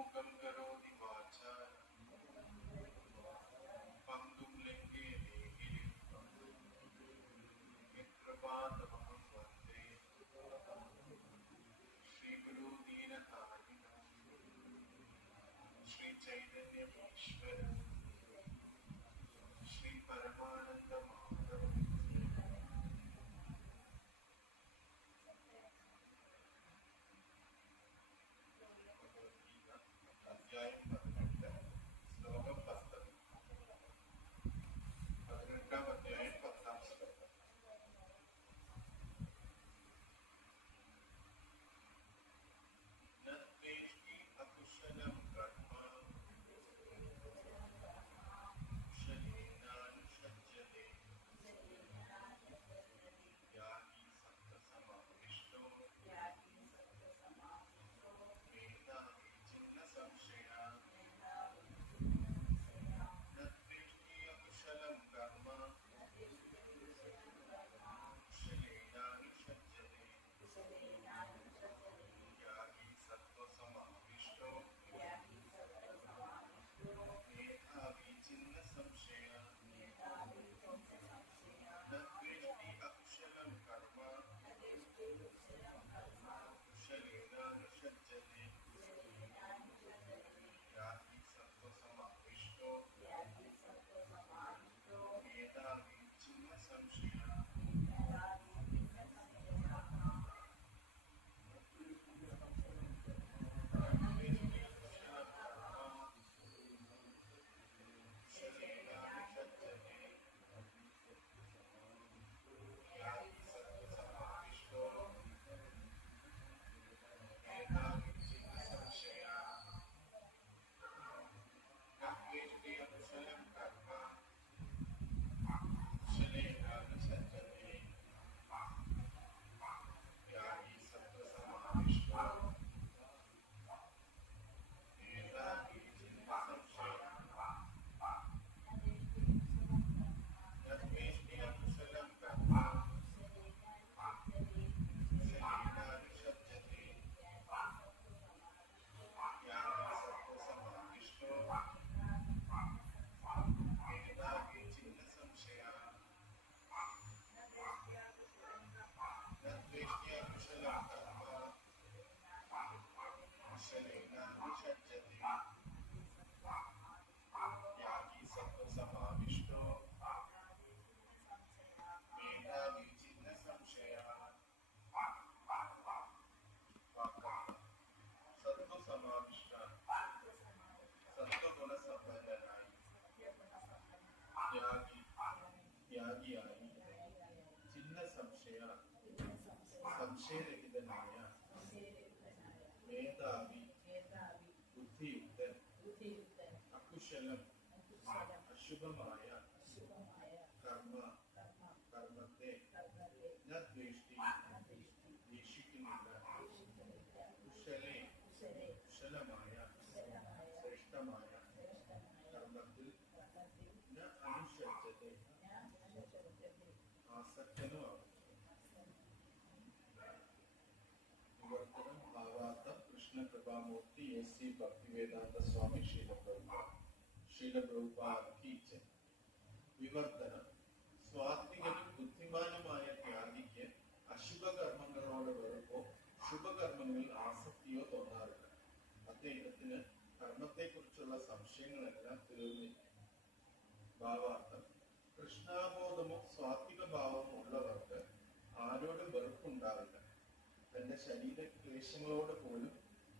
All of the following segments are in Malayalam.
मूकं करोति वाचालं पङ्गुं लङ्घयते गिरिं यत्कृपातमहं वन्दे श्रीगुरुदीनकारिणं श्रीचैतन्यमीश्वरं श्रीपरमानन्दमाधवं अध्यायं 18 श्लोकं 10 18 अध्याയം 10 ശ്ലോകം न द्वेष्टि अकुशलं कर्म कुशलेनानुषज्यते याति सत्त्वसमाविष्टो मेधावी छिन्न संशया न द्वेष्टि अकुशलं कर्म कुशलेनानुषज्यते याति सत्त्वसमाविष्टो मेधावी छिन्न संशया न द्वेष्टि अकुशलं कर्म कुशलेनानुषज्यते याति सत्त्वसमाविष्टो मेधावी छिन्न संशया സംശയരഹിതനായ മേധാവി ബുദ്ധിയുക്തൻ അകുശലം അശുഭമായ കർമ്മത്തെ ന ദ്വേഷ്ടി ദ്വേഷിക്കുന്നില്ല കുശലമായ ശ്രേഷ്ഠമായ കർമ്മത്തിൽ ന അനുഷജ്ജത്തെ ആസക്തനോ ആവും. विवर्तन भावार्थ कृष्ण कृपामूर्ति एस भक्तिवेदांत स्वामी शील प्रभुपाद की जय. വിവർത്തനം സ്വാത്വികനും ബുദ്ധിമാനുമായ ത്യാഗിക്ക് അശുഭകർമ്മങ്ങളോട് വെറുപ്പോ ശുഭകർമ്മങ്ങളിൽ ആസക്തിയോ തോന്നാറില്ല. അദ്ദേഹത്തിന് കർമ്മത്തെക്കുറിച്ചുള്ള സംശയങ്ങളെല്ലാം തീർന്നിരിക്കും. ഭാവാർത്ഥം കൃഷ്ണാബോധമോ സ്വാത്വിക ഭാവമോ ഉള്ളവർക്ക് ആരോടും വെറുപ്പുണ്ടാവില്ല. തന്റെ ശരീര ക്ലേശങ്ങളോട് പോലും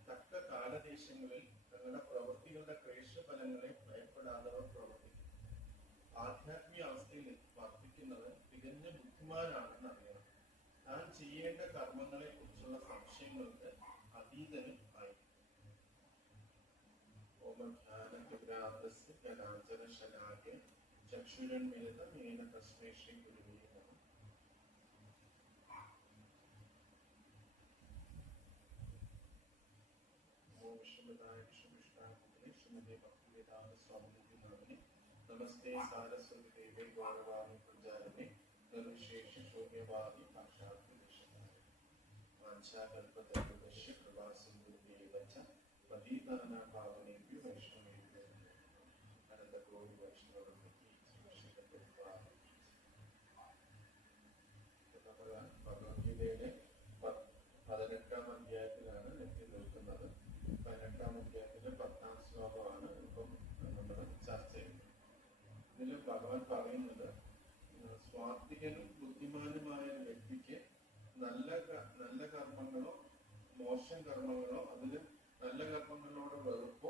തക്ക കാലദേശങ്ങളിൽ തങ്ങളുടെ പ്രവൃത്തികളുടെ ക്ലേശഫലങ്ങളെ ഭയപ്പെടാത്തവർ പ്രവർത്തിക്കും. ആധ്യാത്മിക അവസ്ഥയിൽ വർദ്ധിക്കുന്നവൻ തികഞ്ഞ ബുദ്ധിമാനാണെന്ന് അറിയണം. താൻ ചെയ്യേണ്ട കർമ്മങ്ങളെ കുറിച്ചുള്ള സംശയങ്ങൾക്ക് അതീതനും ആയിരിക്കും. ചക്ഷുരന്മിലിതമേന തസ്മൈ ശ്രീ ഗുരുവേ നമഃ. ഓം വിഷ്ണുപദായ വിഷ്ണുവിഷ്ണായ ശ്രീമതേ ഭക്തിവേദാന്ത സ്വാമിനിധി നാമിനെ നമസ്തേ സാരസ്വതി ദേവേ ഗൗരവാണി പ്രചാരണേ നിർവിശേഷ ശൂന്യവാദി ഭാഷാർത്ഥ വാഞ്ചാകൽപതരുഭ്യശ്ച കൃപാസിന്ധുഭ്യേവ ച बलिदान भावनेभ्यो वैष्णवेभ्यो अनंतकोटि वैष्णववृंद की श्रीकृष्ण ഭഗവത്ഗീതയുടെ 18-ാം അധ്യായത്തിലാണ് എത്തി നിൽക്കുന്നത്. 18-ാം അധ്യായത്തിലെ 10-ാം ശ്ലോകമാണ് ഇപ്പം നമ്മൾ ചർച്ച ചെയ്യുന്നത്. ഇതിൽ ഭഗവാൻ പറയുന്നത്, സ്വാത്വികനും ബുദ്ധിമാനുമായ ഒരു വ്യക്തിക്ക് നല്ല കർമ്മങ്ങളോ മോശം കർമ്മങ്ങളോ, അതിൽ നല്ല കർമ്മങ്ങളോട് വെറുപ്പോ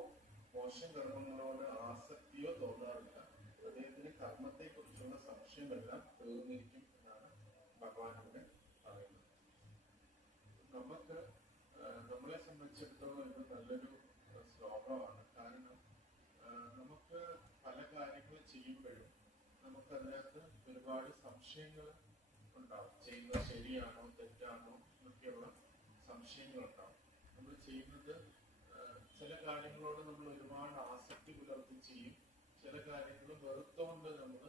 മോശം കർമ്മങ്ങളോട് ആസക്തിയോ തോന്നാറില്ല. അദ്ദേഹത്തിന് കർമ്മത്തെ കുറിച്ചുള്ള സംശയമെല്ലാം തീർന്നിരിക്കും എന്നാണ് ഭഗവാൻ ഇവിടെ പറയുന്നത്. നമ്മളെ സംബന്ധിച്ചിടത്തോളം ഇത് നല്ലൊരു ശ്ലോകമാണ്. കാരണം നമുക്ക് പല കാര്യങ്ങൾ ചെയ്യുമ്പോഴും നമുക്കതിനകത്ത് ഒരുപാട് സംശയങ്ങൾ ഉണ്ടാവും. ചെയ്യുന്നത് ശരിയാണോ തെറ്റാണോ എന്നൊക്കെയുള്ള സംശയങ്ങൾ ഉണ്ടാവും. നമ്മൾ ചെയ്യുന്നത് ചില കാര്യങ്ങളോട് നമ്മൾ ഒരുപാട് ആസക്തി പുലർത്തി ചെയ്യും, ചില കാര്യങ്ങൾ വെറുത്തുകൊണ്ട് നമ്മൾ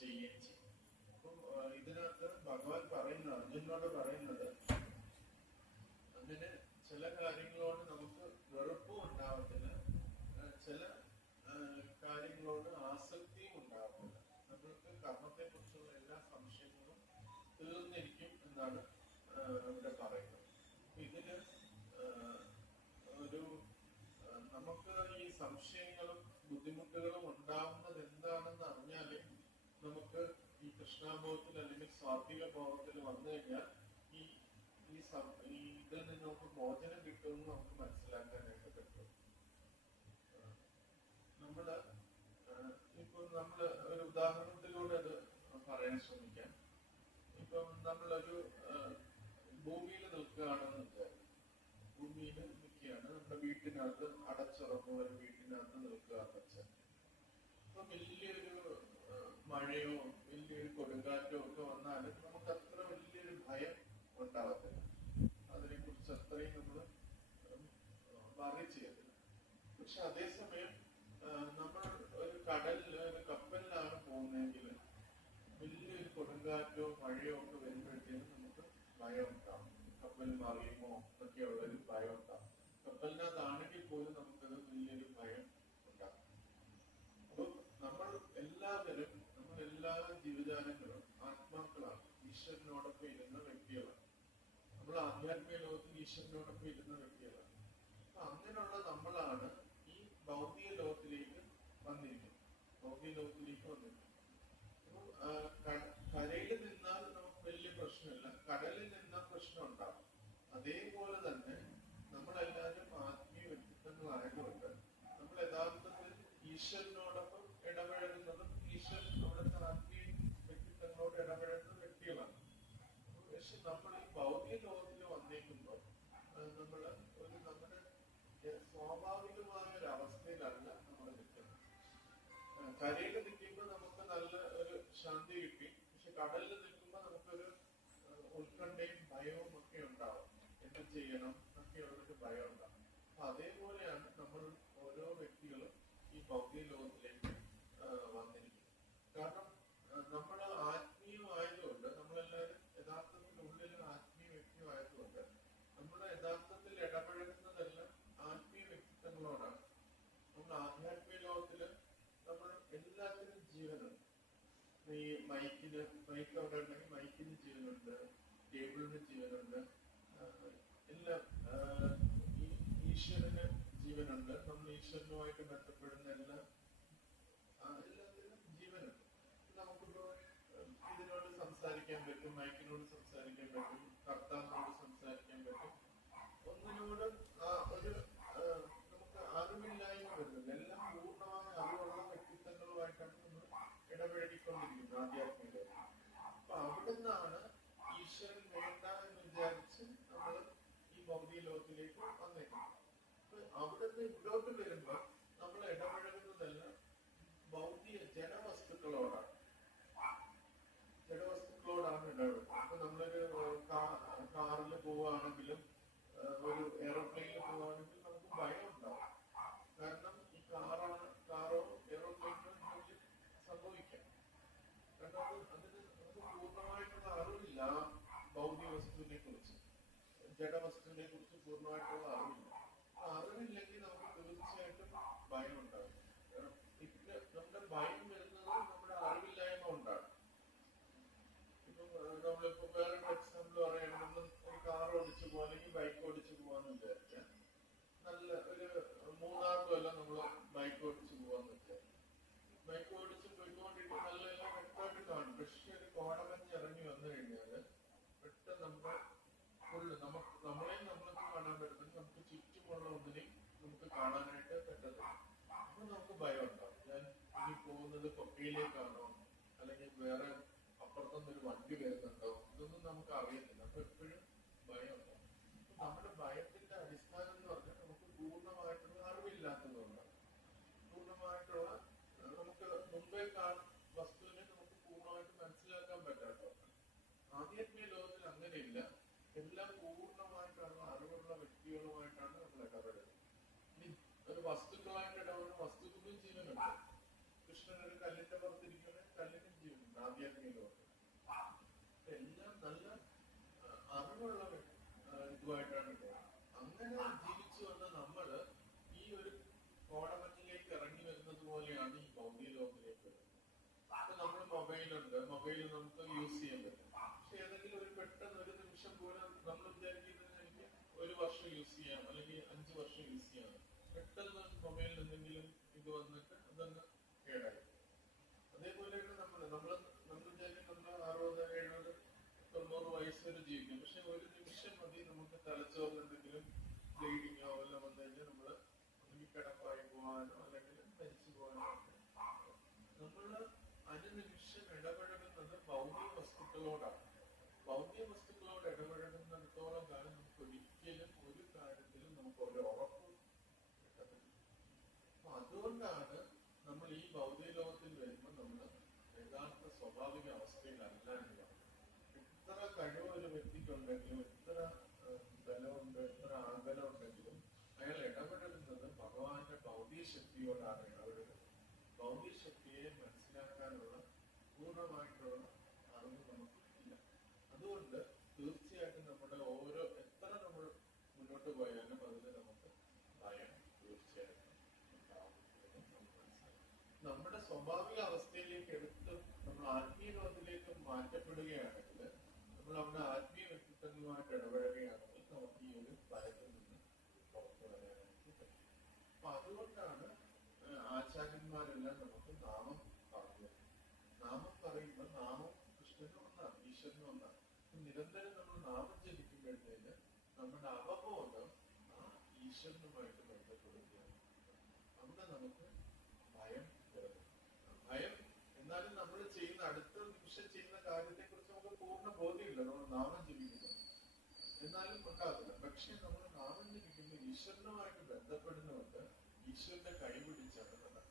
ചെയ്യുകയും ചെയ്യും. അപ്പം ഇതിനകത്ത് ഭഗവാൻ പറയുന്നത്, അർജുനോട് പറയുന്നത്, അങ്ങനെ ചില കാര്യങ്ങളോട് നമുക്ക് വെറുപ്പും ഉണ്ടാവത്തില്ല, ചില കാര്യങ്ങളോട് ആസക്തിയും ഉണ്ടാവത്തില്ല. നമ്മൾക്ക് കർമ്മത്തെ കുറിച്ചുള്ള എല്ലാ സംശയങ്ങളും തീർന്നിരിക്കും എന്നാണ് ഇവിടെ പറയുന്നത്. ഇതില് നമുക്ക് ഈ സംശയങ്ങളും ബുദ്ധിമുട്ടുകളും ഉണ്ടാവുന്നത് എന്താണെന്ന് അറിഞ്ഞാല് നമുക്ക് ഈ കൃഷ്ണാബോധത്തിൽ അല്ലെങ്കിൽ സ്വാത്വിക ബോധത്തിൽ വന്നു കഴിഞ്ഞാൽ ഇതിൽ നിന്ന് നമുക്ക് മോചനം കിട്ടുമെന്ന് നമുക്ക് മനസ്സിലാക്കാനായിട്ട് പറ്റും. നമ്മള് ഒരു ഉദാഹരണത്തിലൂടെ അത് പറയാൻ ശ്രമിക്കാം. ഇപ്പം നമ്മളൊരു ഭൂമിയിൽ നിൽക്കുകയാണെന്ന് വിചാരിക്കും. ഭൂമിയിൽ നിൽക്കുകയാണ്, നമ്മുടെ വീട്ടിനകത്ത് അടച്ചുറപ്പുള്ള ഒരു വീട്ടിനകത്ത് നിൽക്കുകയെന്ന് വെച്ചാൽ, ഇപ്പൊ വലിയൊരു മഴയോ വലിയൊരു കൊടുങ്കാറ്റോ ഒക്കെ വന്നാലും നമുക്ക് അത്ര വലിയൊരു ഭയം ഉണ്ടാവത്തില്ല. അതിനെ കുറിച്ച് അത്രയും നമ്മൾ വറി ചെയ്യത്തില്ല. പക്ഷെ അതേസമയം നമ്മൾ ഒരു കപ്പലിലാണ് പോകുന്നതെങ്കിൽ വലിയൊരു കൊടുങ്കാറ്റോ മഴയോ ഒക്കെ വരുമ്പോഴത്തേക്കും നമുക്ക് ഭയം ഉണ്ടാവും. കപ്പൽ മറിയുമോ എന്നൊക്കെയുള്ള ഒരു ഭയം ഉണ്ടാവും. കപ്പലിനകത്താണെങ്കിൽ പോലും നമുക്കത് വലിയൊരു ഭയം ഉണ്ടാകും. അപ്പൊ നമ്മളെല്ലാ ജീവജാലങ്ങളും ആത്മാക്കളാണ്, ഈശ്വരനോടൊപ്പം ഇരുന്ന വ്യക്തികളാണ്. നമ്മൾ ആധ്യാത്മിക ലോകത്തിൽ ഈശ്വരനോടൊപ്പം ഇരുന്ന വ്യക്തികളാണ്. അപ്പൊ അങ്ങനെയുള്ള നമ്മളാണ് ഈ ഭൗതിക ലോകത്തിലേക്ക് വന്നിരിക്കുന്നത്. കരയിൽ നിന്നാൽ നമുക്ക് വലിയ പ്രശ്നമില്ല, കടലിൽ നിന്നാൽ പ്രശ്നം ഉണ്ടാകും. അതേപോലെ തന്നെ നമ്മളെല്ലാവരും ആത്മീയ വ്യക്തിത്വങ്ങളായതുകൊണ്ട് നമ്മൾ യഥാർത്ഥത്തിൽ ഈശ്വരനോടൊപ്പം ഇടപഴകുന്നതും ഈശ്വരൻ അവിടുത്തെ ആത്മീയ വ്യക്തിത്വങ്ങളോട് ഇടപഴകുന്ന വ്യക്തികളാണ്. പക്ഷെ നമ്മൾ ഈ ഭൗതിക ലോകത്തിൽ വന്നേക്കുമ്പോൾ നമ്മുടെ സ്വാഭാവികമായ ഒരു അവസ്ഥയിലല്ല നമ്മൾ നിൽക്കുന്നത്. കരയിൽ നിൽക്കുമ്പോൾ നമുക്ക് നല്ല ഒരു ശാന്തി കിട്ടി, പക്ഷെ കടലിൽ നിൽക്കുമ്പോൾ നമുക്കൊരു ഉത്കണ്ഠയും ഭയവും ഒക്കെ ഉണ്ടാവും. എന്ത് ചെയ്യണം എന്നൊക്കെയുള്ളൊരു ഭയം ഉണ്ടാവും. അപ്പൊ അതേപോലെയാണ് നമ്മൾ ഓരോ വ്യക്തികളും ഈ ഭൗതിക ലോകത്തിലേക്ക് വന്നിരിക്കുന്നത്. കാരണം നമ്മൾ ആത്മീയമായതുകൊണ്ട്, നമ്മളെല്ലാവരും യഥാർത്ഥത്തിൽ ഉള്ളിൽ ആത്മീയ വ്യക്തിയായതുകൊണ്ട് നമ്മൾ യഥാർത്ഥത്തിൽ ഇടപഴകുന്നതെല്ലാം ആത്മീയ വ്യക്തിത്വങ്ങളോടാണ്. നമ്മൾ ആധ്യാത്മിക ലോകത്തില് നമ്മൾ എല്ലാത്തിനും ജീവനുണ്ട്. ഈ മൈക്ക് അവിടെ ഉണ്ടെങ്കിൽ മൈക്കിന് ജീവനുണ്ട്, ടേബിളിന് ജീവനുണ്ട്, എല്ലാം ഈശ്വരന് ജീവനുണ്ട്. നമ്മൾ ഈശ്വരനുമായിട്ട് ബന്ധപ്പെടുന്ന എല്ലാത്തിനും ജീവനുണ്ട്. നമുക്കിപ്പോ ഇതിനോട് സംസാരിക്കാൻ പറ്റും, മൈക്കിനോട് സംസാരിക്കാൻ പറ്റും, കർത്താവിനോട് സംസാരിക്കാൻ പറ്റും. ഒന്നിനോട് നമുക്ക് അറിവില്ലായ്മ വരുന്നില്ല. എല്ലാം പൂർണ്ണമായ അറിവുള്ള വ്യക്തിത്വങ്ങളുമായിട്ടാണ് നമ്മൾ ഇടപഴകിക്കൊണ്ടിരിക്കുന്നത് ആധ്യാത്മിക. അപ്പൊ അവിടുന്നാണ് ഈശ്വരൻ വേണ്ട എന്ന് വിചാരിച്ച് നമ്മൾ ഈ ഭൗതിക ലോകത്തിലേക്ക് വന്നേക്കുന്നത്. അപ്പൊ അവിടുന്ന് ഇവിടോട്ട് വരുമ്പോൾ നമ്മൾ ഇടപഴകുന്നതെല്ലാം ഭൗതിക ജഡവസ്തുക്കളോടാണ് ഇടപെടുന്നത്. അപ്പൊ നമ്മളൊരു കാറിൽ പോവുകയാണെങ്കിലും ഒരു എയറോപ്ലെയിനിൽ പോവുകയാണെങ്കിൽ നമുക്ക് ഭയം ഉണ്ടാവും. കാരണം ഈ കാറോ എയറോപ്ലെയിനോ എന്തെങ്കിലും സംഭവിക്കാം. കാരണം അതിന് നമുക്ക് പൂർണ്ണമായിട്ടുള്ള അറിവില്ല. ഭൗതിക വസ്തുവിനെ കുറിച്ച്, ജഡവസ്തുവിനെ കുറിച്ച് പൂർണ്ണമായിട്ടുള്ള അറിവില്ല. അറിവ് അറിവില്ലെങ്കിൽ നമുക്ക് തീർച്ചയായിട്ടും ഭയം ഉണ്ടാകും. നമ്മുടെ ഭയം വരുന്നത് നമ്മുടെ അറിവില്ലായ്മ കൊണ്ടാണ്. ഇപ്പൊ നമ്മളിപ്പോ വേറൊരു എക്സാമ്പിൾ പറയുകയാണെങ്കിൽ ഒരു കാർ ഓടിച്ചു പോകാൻ അല്ലെങ്കിൽ ബൈക്ക് ഓടിച്ചു പോകാന്ന് വിചാരിക്കാം. നല്ല ഒരു മൂന്നാറിലെല്ലാം നമ്മള് ബൈക്ക് ഓടിച്ചു പോകാന്ന് വിചാരിക്കാം. ബൈക്ക് ഓടിച്ച് പോയിക്കൊണ്ടിരിക്കും, നല്ല എല്ലാം വ്യക്തമായിട്ട് കാണും. പക്ഷെ ഒരു കോടമഞ്ഞ് ഇറങ്ങി വന്നു കഴിഞ്ഞാല് പെട്ടെന്ന് നമ്മുടെ ഫുള്ള് നമ്മളെയും നമ്മൾക്ക് കാണാൻ പറ്റുന്നത് നമുക്ക് ചുറ്റുമുള്ള ഒന്നിനെയും നമുക്ക് കാണാനായിട്ട് പറ്റത്തില്ല. അപ്പൊ നമുക്ക് ഭയം ഉണ്ടാവും. ഞാൻ ഇനി പോകുന്നത് കൊക്കയിലേക്കാണോ, അല്ലെങ്കിൽ വേറെ അപ്പുറത്തുനിന്ന് ഒരു വണ്ടി വരുന്നുണ്ടോ, ഇതൊന്നും നമുക്ക് അറിയത്തില്ല. അപ്പൊ എപ്പോഴും ഭയം ഉണ്ടാവും. അപ്പൊ നമ്മുടെ ഭയത്തിന്റെ അടിസ്ഥാനം എന്ന് പറഞ്ഞാൽ നമുക്ക് പൂർണ്ണമായിട്ടുള്ള അറിവില്ലാത്തതുകൊണ്ടാണ്. പൂർണ്ണമായിട്ടുള്ള നമുക്ക് മുമ്പേ വസ്തുവിനെ നമുക്ക് പൂർണ്ണമായിട്ട് മനസ്സിലാക്കാൻ പറ്റാത്തതുകൊണ്ട്. ആധ്യാത്മിക ലോകത്തിൽ അങ്ങനെയില്ല. എല്ലാം പൂർണ്ണമായിട്ടുള്ള അറിവുള്ള വ്യക്തികളുമായിട്ടാണ് നമ്മൾ ഇടപെടുന്നത്. ഇനി ഒരു വസ്തുക്കളായിട്ട് ഇടപെടുന്ന വസ്തുക്കൾക്കും ജീവനുണ്ട്. കൃഷ്ണൻ ഒരു കല്ലിന്റെ പുറത്തിരിക്കുന്ന കല്ലിനും ജീവനുണ്ട് ആധ്യാത്മിക ലോകത്തിൽ. എല്ലാം നല്ല അറിവുള്ള ഇതുമായിട്ടാണ് ഇടുന്നത്. അങ്ങനെ ജീവിച്ചു വന്ന നമ്മള് ഈ ഒരു കോടമഞ്ഞിലേക്ക് ഇറങ്ങി വരുന്നത് പോലെയാണ് ഈ ഭൗതിക ലോകത്തിലേക്ക് വരുന്നത്. അപ്പൊ നമ്മൾ മൊബൈലുണ്ട്, മൊബൈൽ നമുക്ക് യൂസ് ചെയ്യാൻ പറ്റും. പക്ഷെ ഏതെങ്കിലും ഒരു പെട്ടെന്ന് ഒരു നിമിഷം പോലും നമ്മൾ വിചാരിക്കുന്നത് എനിക്ക് 1 വർഷം യൂസ് ചെയ്യാം അല്ലെങ്കിൽ 5 വർഷം യൂസ് ചെയ്യാം. പെട്ടെന്ന് മൊബൈലിൽ എന്തെങ്കിലും ഇത് വന്നിട്ട് അതങ്ങ് കേടായി. അതേപോലെയാണ് നമ്മൾ വിചാരിക്കും നമ്മൾ 60, 70, 90 വയസ്സ് വരെ ജീവിക്കും. പക്ഷെ ഒരു നിമിഷം മതി നമുക്ക് തലച്ചോറിൽ എന്തെങ്കിലും ബ്ലീഡിങ്ങോ എല്ലാം വന്നു കഴിഞ്ഞാൽ നമ്മള് ഒന്നുകിൽ കിടപ്പായി പോകാനോ അല്ലെങ്കിൽ മരിച്ചു പോകാനോ ഒക്കെ. നമ്മള് അനുനിമിഷം ഇടപഴകുന്നത് ഭൗതിക വസ്തുക്കളോടാണ്. ഭൗതിക വസ്തുക്കളോട് ഇടപഴകുന്നിടത്തോളം കാലം നമുക്ക് ഒരിക്കലും ഒരു കാര്യത്തിലും നമുക്ക് ഒരു ഉറപ്പ് കിട്ടത്തില്ല. അപ്പൊ അതുകൊണ്ടാണ് നമ്മൾ ഈ ഭൗതിക ലോകത്തിൽ വരുമ്പോൾ നമ്മൾ യഥാർത്ഥ സ്വാഭാവിക അവസ്ഥയിലല്ല എന്ന് പറയുന്നത്. എത്ര കഴിവ് ഒരു വ്യക്തിക്കുണ്ടെങ്കിലും, എത്ര ബലമുണ്ട്, എത്ര ആഗ്രഹം ഉണ്ടെങ്കിലും അയാൾ ഇടപെടുന്നത് ഭഗവാന്റെ ഭൗതിക ശക്തിയോടാണ് ഇടപെടുന്നത്. ഭൗതിക ശക്തിയെ മനസ്സിലാക്കാനുള്ള പൂർണ്ണമായിട്ടുള്ള അറിവ് നമുക്ക് ഇല്ല. അതുകൊണ്ട് തീർച്ചയായിട്ടും നമ്മുടെ എത്ര നമ്മൾ മുന്നോട്ട് പോയാലും അതിൽ നമുക്ക് ഭയം തീർച്ചയായിട്ടും ഉണ്ടാവും. നമ്മുടെ സ്വാഭാവിക അവസ്ഥയിലേക്ക് എടുത്ത് നമ്മൾ ആത്മീയ ലോകത്തിലേക്ക് മാറ്റപ്പെടുകയാണെങ്കിൽ, നമ്മൾ നമ്മുടെ ആത്മീയ വ്യക്തിത്വങ്ങളുമായിട്ട് ഇടപെടുകയാണെങ്കിൽ നമുക്ക് ഈ ഒരു ഭയത്തിൽ നിന്ന് പുറത്തു വരാനായിട്ട് പറ്റും. അപ്പൊ അതുകൊണ്ടാണ് ആചാര്യന്മാരെല്ലാം നമുക്ക് നാമം പറഞ്ഞത്. നാമം പറയുമ്പോൾ നാമം കൃഷ്ണന് ഒന്നാണ്, ഈശ്വരന് ഒന്നാണ്. നിരന്തരം നമ്മൾ നാമം ജപിക്കുമ്പോഴത്തേന് നമ്മുടെ അവബോധം ആ ഈശ്വരനുമായിട്ട് ബന്ധപ്പെടുകയാണ്. അവിടെ നമുക്ക് ഭയം വരുന്നു. ഭയം എന്നാലും നമ്മൾ ചെയ്യുന്ന അടുത്ത നിമിഷം ചെയ്യുന്ന കാര്യത്തെ കുറിച്ച് നമുക്ക് പൂർണ്ണ ബോധ്യമില്ല. നമ്മൾ നാമം ജപിക്കുന്നത് എന്നാലും ഉണ്ടാകില്ല. പക്ഷെ നമ്മൾ നാമം ജപിക്കുമ്പോൾ ഈശ്വരനുമായിട്ട് ബന്ധപ്പെടുന്നവർക്ക് ഈശ്വരന്റെ കൈപിടിച്ചാണ് നടക്കുന്നത്.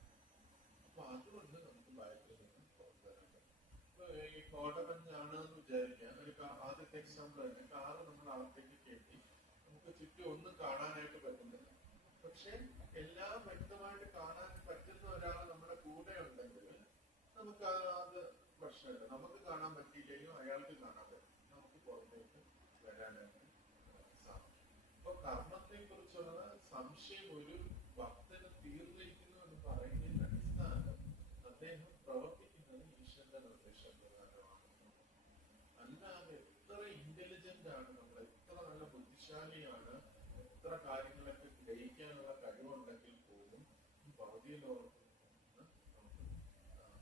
അപ്പൊ അതുകൊണ്ട് നമുക്ക് ഭയത്തിൽ നിന്ന് പുറത്തു വരാൻ പറ്റും. ഇപ്പൊ ഈ കോടമഞ്ഞാണ് എന്ന് വിചാരിക്കാം. ഒരു ആദ്യത്തെ എക്സാമ്പിൾ തന്നെ, കാറ് നമ്മൾ അകത്തേക്ക് കയറ്റി നമുക്ക് ചുറ്റും ഒന്നും കാണാനായിട്ട് പറ്റുന്നില്ല. പക്ഷെ എല്ലാം വ്യക്തമായിട്ട് കാണാൻ പറ്റുന്ന ഒരാൾ നമ്മുടെ കൂടെ ഉണ്ടെങ്കിൽ നമുക്ക് അത് പ്രശ്നമില്ല. നമുക്ക് കാണാൻ പറ്റിയില്ലെങ്കിലും അയാൾക്ക് കാണാൻ പറ്റും. നമുക്ക് പുറത്തേക്ക് വരാനായിട്ട് സാധിക്കും. അപ്പൊ കർമ്മത്തെ കുറിച്ചുള്ള സംശയം ഒരു ഭക്തന് തീർന്നിരിക്കുന്നു എന്ന് പറയുന്നതിന്റെ അടിസ്ഥാനം അദ്ദേഹം പ്രവർത്തിക്കുന്നത് ഈശ്വരന്റെ നിർദ്ദേശപ്രകാരമാണ്. അല്ലാതെ എത്ര ഇന്റലിജന്റ് ആണ് നമ്മൾ, എത്ര നല്ല ബുദ്ധിശാലിയാണ്, എത്ര കാര്യങ്ങളൊക്കെ ഗ്രഹിക്കാനുള്ള കഴിവുണ്ടെങ്കിൽ പോലും ഈ ഭൗതിക ലോകത്ത് നമുക്ക്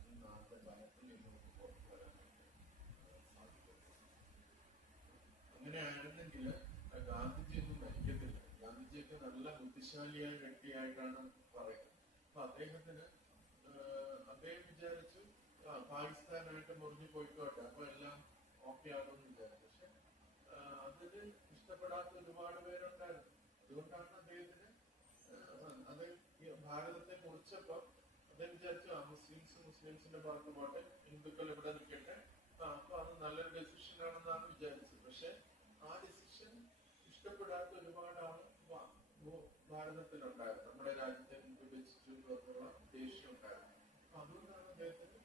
ഈ നാളത്തെ ഭയത്തിൽ നിന്ന് നമുക്ക് പുറത്തു വരാനായിട്ട് സാധിക്കും. അങ്ങനെയായിരുന്നെങ്കിൽ ഗാന്ധിജി ഒന്നും മരിക്കത്തില്ല. ഗാന്ധിജിയൊക്കെ നല്ല ബുദ്ധിശാലിയായ വ്യക്തിയായിട്ടാണ് പറയുന്നത്. അപ്പൊ അദ്ദേഹം വിചാരിച്ചു പാകിസ്ഥാനായിട്ട് മുറിഞ്ഞു പോയിക്കോട്ടെ, അപ്പൊ എല്ലാം ഓക്കെ ആകുമെന്ന് വിചാരിച്ചു. പക്ഷെ അതിന് ഇഷ്ടപ്പെടാത്ത ഒരുപാട് പേരുണ്ടായിരുന്നു. അതുകൊണ്ടാണ് അദ്ദേഹത്തിന് അത് ഭാരതത്തെ മുറിച്ചപ്പോ അദ്ദേഹം വിചാരിച്ചു മുസ്ലിംസിന്റെ ഭാഗത്ത് പോട്ടെ, ഹിന്ദുക്കൾ ഇവിടെ നിൽക്കട്ടെ, അപ്പൊ അത് നല്ലൊരു ഡെസിഷൻ ആണെന്നാണ് വിചാരിച്ചത്. പക്ഷെ ആ ഡെസിഷൻ ഇഷ്ടപ്പെടാത്ത ഒരുപാട് ആള് ഭാരതത്തിലുണ്ടായിരുന്നു. നമ്മുടെ രാജ്യത്തെ വിഭജിച്ചു എന്നുള്ള ദേഷ്യം ഉണ്ടായിരുന്നു. അതുകൊണ്ടാണ് അദ്ദേഹത്തിന്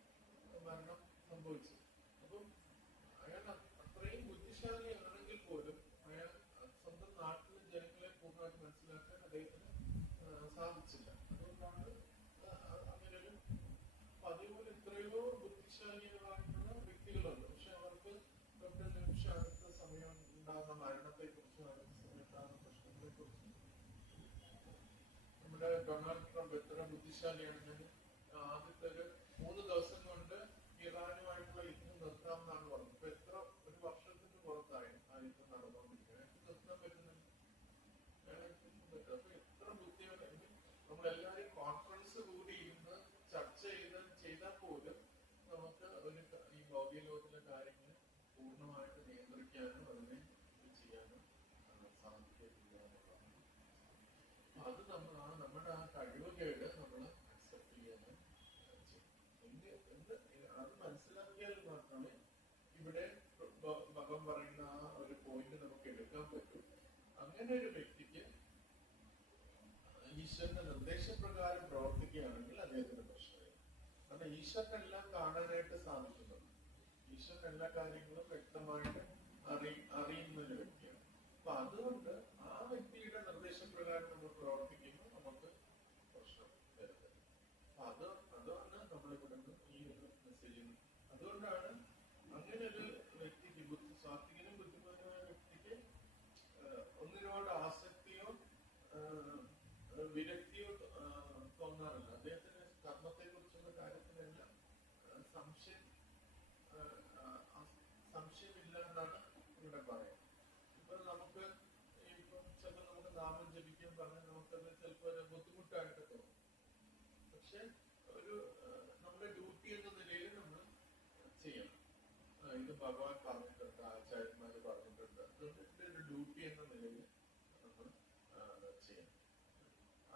മരണം സംഭവിച്ചത്. അപ്പം അയാൾ അത്രയും ബുദ്ധിശാലിയാണെങ്കിൽ പോലും അയാൾ സ്വന്തം നാട്ടിലെ ജനങ്ങളെ പൂർണ്ണമായിട്ട് മനസ്സിലാക്കാൻ അദ്ദേഹത്തിന് സാധിച്ചില്ല. അതുകൊണ്ടാണ് അങ്ങനൊരു അതേപോലെ എത്രയോ ബുദ്ധിശാലികളായിട്ടുള്ള വ്യക്തികളുണ്ട്. പക്ഷെ അവർക്ക് തൊട്ട് നിമിഷം അടുത്ത സമയം ഉണ്ടാകുന്ന മരണത്തെ കുറിച്ചും അടുത്ത സമയത്താകുന്ന പ്രശ്നങ്ങളെ കുറിച്ചും. നമ്മുടെ ഡൊണാൾഡ് ട്രംപ് എത്ര ബുദ്ധിശാലിയാണെന്ന് ആദ്യത്തെ ഒരു 3 ദിവസം കൊണ്ട് ഇറാനുമായിട്ടുള്ള യുദ്ധം നിർത്താമെന്നാണ് പറഞ്ഞത്. ഇപ്പൊ എത്ര ഒരു വർഷത്തിന് പുറത്തായി ആ യുദ്ധം നടന്നുകൊണ്ടിരിക്കുന്നത്. നിർത്താൻ പറ്റുന്നില്ല. അപ്പൊ എത്ര ബുദ്ധിമുട്ട്. നമ്മളെല്ലാവരും കോൺഫറൻസ് കൂടി ഇരുന്ന് ചർച്ച ചെയ്താൽ പോലും നമുക്ക് ഒരു ഈ ഭൗതിക ലോകത്തിലെ കാര്യങ്ങൾ പൂർണ്ണമായിട്ട് നിയന്ത്രിക്കാനും അതിനെ ചെയ്യാനും സാധിക്കില്ല എന്നുള്ളതാണ്. അത് നമ്മുടെ ആ കഴിവുകേട് നമ്മൾ അക്സെപ്റ്റ് ചെയ്യാനും അത് മനസ്സിലാക്കിയാൽ മാത്രമേ ഇവിടെ ഭഗവാൻ പറയുന്ന ആ ഒരു പോയിന്റ് നമുക്ക് എടുക്കാൻ പറ്റൂ. അങ്ങനെ ഒരു വ്യക്തിക്ക് ഈശ്വരന്റെ നിർദ്ദേശപ്രകാരം പ്രവർത്തിക്കുകയാണെങ്കിൽ അദ്ദേഹത്തിന് പ്രശ്നമില്ല. കാരണം ഈശ്വരനെല്ലാം കാണാനായിട്ട് സാധിക്കുന്നുണ്ട്. ഈശ്വരൻ എല്ലാ കാര്യങ്ങളും വ്യക്തമായിട്ട് അറിയുന്ന ഒരു വ്യക്തിയാണ്. അപ്പൊ അതുകൊണ്ട് ആ വ്യക്തിയുടെ നിർദ്ദേശപ്രകാരം നമ്മൾ പ്രവർത്തിക്കുമ്പോൾ നമുക്ക് പ്രശ്നം വരുന്നത്. അപ്പൊ അതാണ് നമ്മളിവിടെ ഈ ഒരു മെസ്സേജിൽ. അതുകൊണ്ടാണ് അങ്ങനെ ഒരു വ്യക്തിക്ക്, സാത്വികനും ബുദ്ധിമാനുമായ വ്യക്തിക്ക് ഒന്നിനോട് ആസക്തിയോ വിരക്തിയോ തോന്നാറില്ല. അദ്ദേഹത്തിന് കർമ്മത്തെ കുറിച്ചുള്ള കാര്യത്തിലെല്ലാം സംശയമില്ല എന്നാണ് ഇവിടെ പറയാം. ഇപ്പൊ നമുക്ക് ചിലപ്പോൾ നമുക്ക് നാമം ജപിക്കാൻ പറഞ്ഞാൽ നമുക്കത് ചിലപ്പോൾ ഒരു ബുദ്ധിമുട്ടായിട്ട് തോന്നും. പക്ഷെ ഒരു നമ്മുടെ ഡ്യൂട്ടി എന്ന നിലയിൽ നമ്മൾ ചെയ്യണം. ഇത് ഭഗവാൻ പറഞ്ഞിട്ടുണ്ട്, ആചാര്യന്മാര് പറഞ്ഞിട്ടുണ്ട്. അതുകൊണ്ട് ഇതിന്റെ ഒരു ഡ്യൂട്ടി എന്ന നിലയിൽ നമ്മൾ ചെയ്യണം.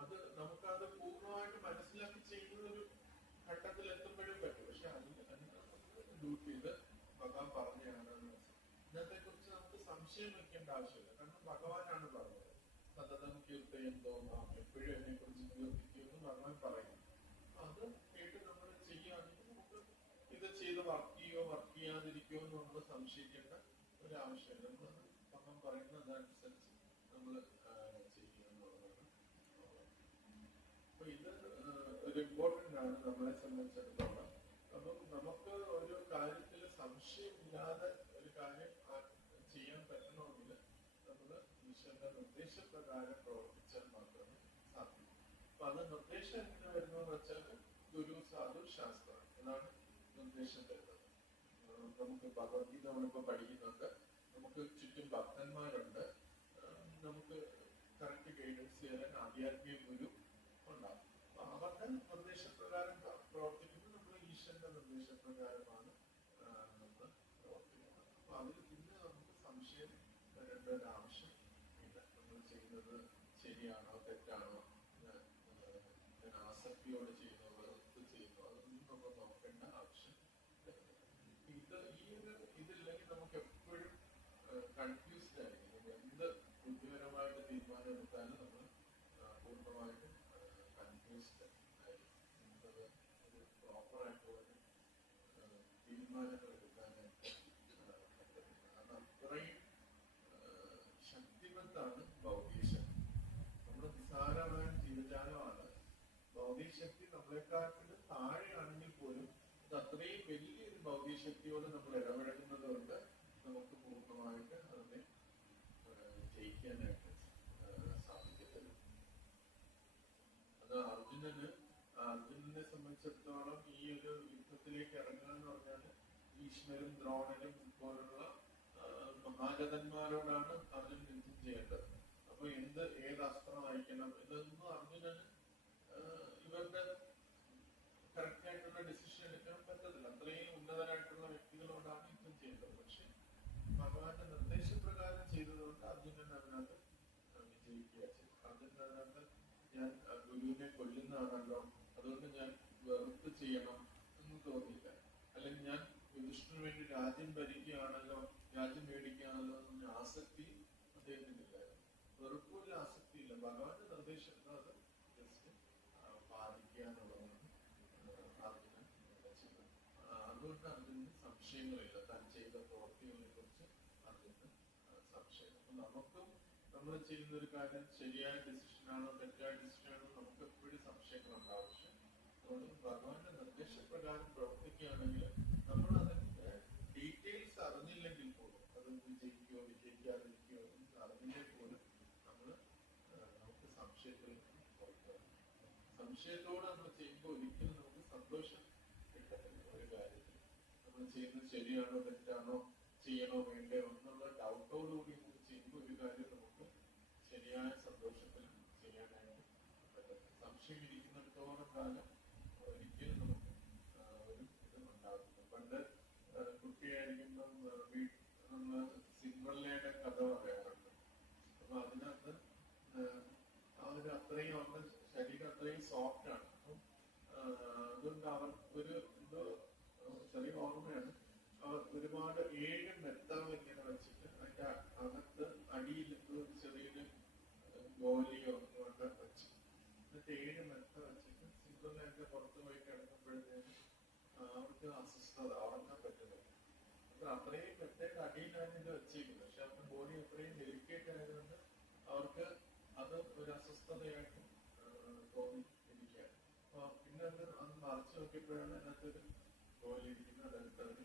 അത് നമുക്കത് പൂർണ്ണമായിട്ട് മനസ്സിലാക്കി ചെയ്യുന്ന ഒരു ഘട്ടത്തിൽ എത്തുമ്പോഴും പറ്റും. പക്ഷെ ഡ്യൂട്ടി ഇത് ഭഗവാൻ പറഞ്ഞാണ്. ഇന്നത്തെ കുറിച്ച് നമുക്ക് സംശയം വെക്കേണ്ട ആവശ്യമില്ല. കാരണം ഭഗവാനാണ് പറഞ്ഞത്. സതതം കീർത്തയം തോന്നാം, എപ്പോഴും എന്നെ കുറിച്ച് കീർത്തിക്കുമെന്ന് ഭഗവാൻ പറയുന്നു. അത് കേട്ട് നമ്മൾ ചെയ്യുകയാണെങ്കിൽ നമുക്ക് ഇത് ചെയ്ത് വർക്ക് ചെയ്യാതിരിക്കുമോ എന്ന് നമ്മൾ സംശയിക്കേണ്ട ഒരു ആവശ്യമില്ല. നമ്മളത് ഭഗവാൻ പറയുന്നതനുസരിച്ച് നമ്മൾ ചെയ്യുക എന്നുള്ളതാണ്. അപ്പൊ ഇത് ഒരു ഇമ്പോർട്ടന്റ് ആണ് നമ്മളെ സംബന്ധിച്ചിടത്തോളം. അപ്പം നമുക്ക് ഒരു കാര്യത്തിൽ സംശയമില്ലാതെ ഒരു കാര്യം ചെയ്യാൻ പറ്റണമെങ്കിൽ നമ്മൾ ഈശ്വരന്റെ നിർദ്ദേശപ്രകാരം പ്രവർത്തിച്ചാൽ മാത്രമേ സാധിക്കൂ. അപ്പൊ അത് നിർദ്ദേശം എങ്ങനെ വരുന്നതെന്ന് വെച്ചാൽ ഗുരു, സാധു, ശാസ്ത്രം എന്നാണ് നിർദ്ദേശം തരുന്നത്. നമുക്ക് ഭഗവത്ഗീത നമ്മളിപ്പോ പഠിക്കുന്നുണ്ട്. നമുക്ക് ചുറ്റും ഭക്തന്മാരുണ്ട്. നമുക്ക് കറക്റ്റ് ഗൈഡൻസ് ചെയ്യാൻ ആധ്യാത്മിക ഗുരു ഉണ്ടാകും. അപ്പൊ അവരുടെ നിർദ്ദേശപ്രകാരം പ്രവർത്തിക്കുന്നത് നമ്മൾ ഈശ്വരന്റെ നിർദ്ദേശപ്രകാരമാണ് നമ്മൾ പ്രവർത്തിക്കുന്നത്. അപ്പൊ അതിൽ പിന്നെ നമുക്ക് സംശയം വരേണ്ട ഒരു ആവശ്യം ഇല്ല. നമ്മൾ ചെയ്യുന്നത് ശരിയാണോ തെറ്റാണോ, ഞാൻ ആസക്തിയോട് ചെയ്യുന്നു, വെറുത്ത് ചെയ്യുന്നു, അതൊന്നും നമ്മൾ നോക്കേണ്ട ആവശ്യം വരുന്നില്ല. ഇതില്ലെങ്കിൽ നമുക്ക് എപ്പോഴും കൺഫ്യൂസ്ഡ് ആയിരിക്കും. എന്ത് ബുദ്ധിപരമായിട്ട് തീരുമാനം എടുത്താലും നമ്മൾ പൂർണ്ണമായിട്ടും കൺഫ്യൂസ്ഡ് ആയിരിക്കും. നമുക്കത് ഒരു പ്രോപ്പറായിട്ടുള്ള തീരുമാനങ്ങൾ എടുക്കാനായിട്ട് പറ്റുന്നില്ല. കാരണം അത്രയും ശക്തിമത്താണ് ഭൗതികശക്തി. നമ്മുടെ നിസ്സാരമായ ജീവജാലമാണ്. ഭൗതികശക്തി നമ്മളെക്കാട്ടിലും താഴെയാണെങ്കിൽ പോലും അത് അത്രയും വലിയൊരു ഭൗതികശക്തിയോട് നമ്മൾ ഇടപഴകുന്നത് കൊണ്ട് നമുക്ക് പൂർണ്ണമായിട്ട് അതിനെ ജയിക്കാനായിട്ട് സാധിക്കത്തില്ല. അത് അർജുനനെ സംബന്ധിച്ചിടത്തോളം ഈ ഒരു യുദ്ധത്തിലേക്ക് ഇറങ്ങുക എന്ന് പറഞ്ഞാൽ ഭീഷ്മരും ദ്രോണരും പോലുള്ള മഹാരഥന്മാരോടാണ് അർജുനൻ യുദ്ധം ചെയ്യേണ്ടത്. അപ്പൊ ഏത് അസ്ത്രം അയക്കണം ഇതൊന്നും അർജുനന് ഇവരുടെ കറക്റ്റ് ആയിട്ടുള്ള ഡിസിഷൻ എടുക്കാൻ പറ്റത്തില്ല. അത്രയും ഉന്നതരായിട്ടുള്ള വ്യക്തികളോടാണ് യുദ്ധം ചെയ്യേണ്ടത്. പക്ഷെ ഭഗവാന്റെ നിർദ്ദേശപ്രകാരം ചെയ്തതുകൊണ്ട് അർജുനൻ അതിനകത്ത് വിജയിക്കുക ചെയ്തു. അർജുനൻ അതിനകത്ത് ഞാൻ ഗുരുവിനെ കൊല്ലുന്നതാണല്ലോ, അതുകൊണ്ട് ഞാൻ വെറുപ്പ് ചെയ്യണം എന്ന് തോന്നിയില്ല. അല്ലെങ്കിൽ ഞാൻ യുധിഷ്ഠിരന് വേണ്ടി രാജ്യം ഭരിക്കുകയാണല്ലോ, രാജ്യം മേടിക്കുകയാണല്ലോ എന്ന ആസക്തി അദ്ദേഹത്തിനില്ലായിരുന്നു. വെറുപ്പില്ല, ആസക്തിയില്ല. ഭഗവാന്റെ നിർദ്ദേശം അത് ജസ്റ്റ് പാലിക്കുക എന്നുള്ളതാണ് അർജുനൻ ചെയ്തത്. അതുകൊണ്ട് അർജുനന് സംശയങ്ങളില്ല. താൻ ചെയ്ത പ്രവൃത്തികളെ കുറിച്ച് അർജുനന് സംശയം. അപ്പൊ നമുക്കും നമ്മൾ ചെയ്യുന്ന ഒരു കാര്യം ശരിയായ ഡിസിഷൻ ഡിസിഷനാണോ തെറ്റായ ഡിസിഷനാണോ നമുക്ക് എപ്പോഴും സംശയങ്ങളുണ്ടാവും. പക്ഷെ നമ്മൾ ഭഗവാന്റെ നിർദ്ദേശപ്രകാരം പ്രവർത്തിക്കുകയാണെങ്കിൽ നമ്മൾ അതിന്റെ ഡീറ്റെയിൽസ് അറിഞ്ഞില്ലെങ്കിൽ പോലും, അത് വിജയിക്കുകയോ വിജയിക്കാതിരിക്കുകയോ അറിഞ്ഞില്ലെങ്കിൽ പോലും നമ്മൾ നമുക്ക് സംശയത്തിൽ പുറത്തു. സംശയത്തോടെ നമ്മൾ ചെയ്യുമ്പോൾ ഒരിക്കലും നമുക്ക് സന്തോഷം കിട്ടത്തില്ല. ഒരു കാര്യത്തിൽ നമ്മൾ ചെയ്യുന്നത് ശരിയാണോ തെറ്റാണോ, ചെയ്യണോ വേണ്ടയോ എന്നുള്ള ഡൗട്ടോടുകൂടി നമുക്ക് ചെയ്യുമ്പോൾ ഒരു കാര്യം നമുക്ക് ശരിയായ സന്തോഷത്തിൽ ചെയ്യാനായിട്ട് പറ്റും. സംശയം ഇരിക്കുന്നിടത്തോളം കാലം ഒരിക്കലും നമുക്ക് ഒരു ഇതും ഉണ്ടാകുന്നു. പണ്ട് കുട്ടിയായിരിക്കുമ്പം നമ്മൾ സിൻഡ്രല്ലയുടെ കഥ പറയാറുണ്ട്. അപ്പൊ അതിനകത്ത് അവര് അത്രയും അവരുടെ ശരീരം അത്രയും സോഫ്റ്റ് ആണ്. അപ്പം അതുകൊണ്ട് അവർ ഒരു എന്തോ ചെറിയ ഓർമ്മയാണ്, അവർ ഒരുപാട് 7 മെത്തകൾ ഇങ്ങനെ വെച്ചിട്ട് അതിന്റെ അകത്ത് അടിയിൽ ഒരു ചെറിയൊരു ഗോലിയോ കൊണ്ട് വെച്ചു. എന്നിട്ട് 7 മെത്ത വെച്ചിട്ട് സിൻഡ്രല്ലയൊക്കെ പുറത്തു പോയി കിടക്കുമ്പോഴത്തേക്കും അവർക്ക് അസ്വസ്ഥത, ഉറങ്ങാൻ പറ്റുന്നില്ല. അപ്പൊ അത്രയും മെത്തയുടെ അടിയിലാണ് ഇത് വെച്ചിരിക്കുന്നത്. പക്ഷെ അവരുടെ ബോഡി അത്രയും ഡെലിക്കേറ്റ് ആയതുകൊണ്ട് അവർക്ക് അത് ഒരു അസ്വസ്ഥതയായിട്ട് തോന്നി ഇരിക്കുകയാണ്. അപ്പൊ പിന്നെ അത് മറിച്ച് നോക്കിയപ്പോഴാണ് അതിനകത്തൊരു ഗോലി ഇരിക്കുന്നത്. അതെടുത്തവര്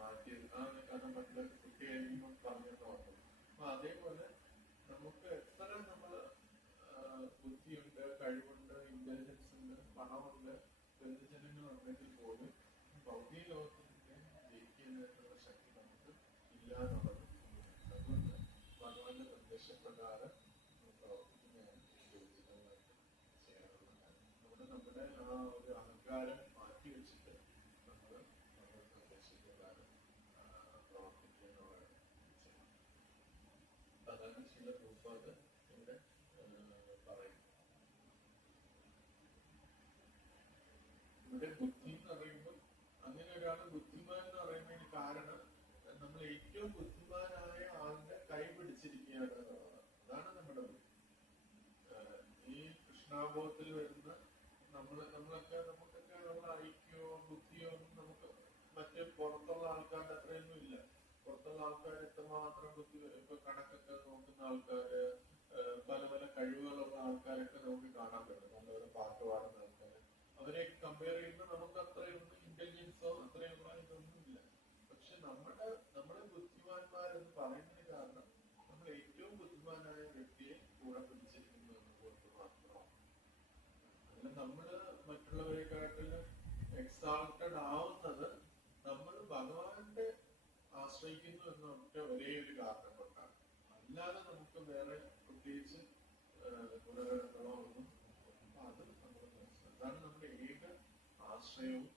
മാറ്റിയത്. ആ കഥ മറ്റുള്ള കുട്ടിയായിരിക്കും പറഞ്ഞെന്ന് ഓർമ്മ. അപ്പൊ അതേപോലെ നമുക്ക് എത്ര നമ്മൾ ബുദ്ധിയുണ്ട്, കഴിവുണ്ട്, ഇന്റലിജൻസ് ഉണ്ട്, പണമുണ്ട്, ബന്ധുജനങ്ങളുണ്ടെങ്കിൽ പോലും ഭൗതിക ലോകത്തിന്റെ ജയിക്കുന്നതിനുള്ള ശക്തി നമുക്ക് ഇല്ല എന്നുള്ളത്. അതുകൊണ്ട് ഭഗവാന്റെ നിർദ്ദേശപ്രകാരം പ്രവർത്തിക്കുന്നതാണ് യോജിതമായിട്ട് ചെയ്യാനുള്ള കാര്യം. നമ്മുടെ ആ ഒരു അഹങ്കാരം മാറ്റി വെച്ചിട്ട് നമ്മൾ നമ്മുടെ നിർദ്ദേശപ്രകാരം പ്രവർത്തിക്കുക എന്നുള്ളതാണ് ചെയ്യണം. അതാണ് ചില രൂപത് ഇവിടെ പറയുന്നത്. ഇവിടെ ബുദ്ധി എന്ന് പറയുമ്പോൾ അങ്ങനെ ഒരാൾ ബുദ്ധിമാൻ എന്ന് പറയുന്നതിന് കാരണം നമ്മൾ ഏറ്റവും ബുദ്ധിമാനായ ആളുടെ കൈ പിടിച്ചിരിക്കുകയാണ് എന്നുള്ളതാണ്. അതാണ് നമ്മുടെ ബുദ്ധി. ഈ കൃഷ്ണാബോധത്തിൽ വരുന്ന നമുക്കൊക്കെ നമ്മുടെ ഐക്യോ ബുദ്ധിയോ നമുക്ക് മറ്റേ പുറത്തുള്ള ആൾക്കാരുടെ അത്രയൊന്നും ഇല്ല. പുറത്തുള്ള ആൾക്കാർ എത്രമാത്രം ബുദ്ധി, ഇപ്പൊ കണക്കൊക്കെ നോക്കുന്ന ആൾക്കാര്, പല പല കഴിവുകളുള്ള ആൾക്കാരൊക്കെ നമുക്ക് കാണാൻ പറ്റും. നല്ലപോലെ പാട്ട് പാടുന്ന ആൾക്കാര്, അവരെ കമ്പയർ ചെയ്യുമ്പോൾ നമുക്ക് അത്രയൊന്നും ഇന്റലിജൻസോ അത്രയുള്ള ഇതൊന്നും ഇല്ല. പക്ഷെ നമ്മളെ ബുദ്ധിമാന്മാരെന്ന് പറയുന്നതിന് കാരണം നമ്മൾ ഏറ്റവും ബുദ്ധിമാനായ വ്യക്തിയെ കൂടെ പിടിച്ചിരിക്കുന്നു എന്നുള്ളത് മാത്രമാണ്. അതിൽ നമ്മള് മറ്റുള്ളവരെക്കാട്ടിലും എക്സാൾട്ടഡ് ആവുന്നത് നമ്മൾ ഭഗവാന്റെ ആശ്രയിക്കുന്നു എന്ന ഒരേ ഒരു കാരണം കൊണ്ടാണ്. അല്ലാതെ നമുക്ക് വേറെ പ്രത്യേകിച്ച് ഗുണഗണങ്ങളോ ഒന്നും. അത് നമ്മൾ അതാണ് നമ്മുടെ ഏക ആശ്രയവും.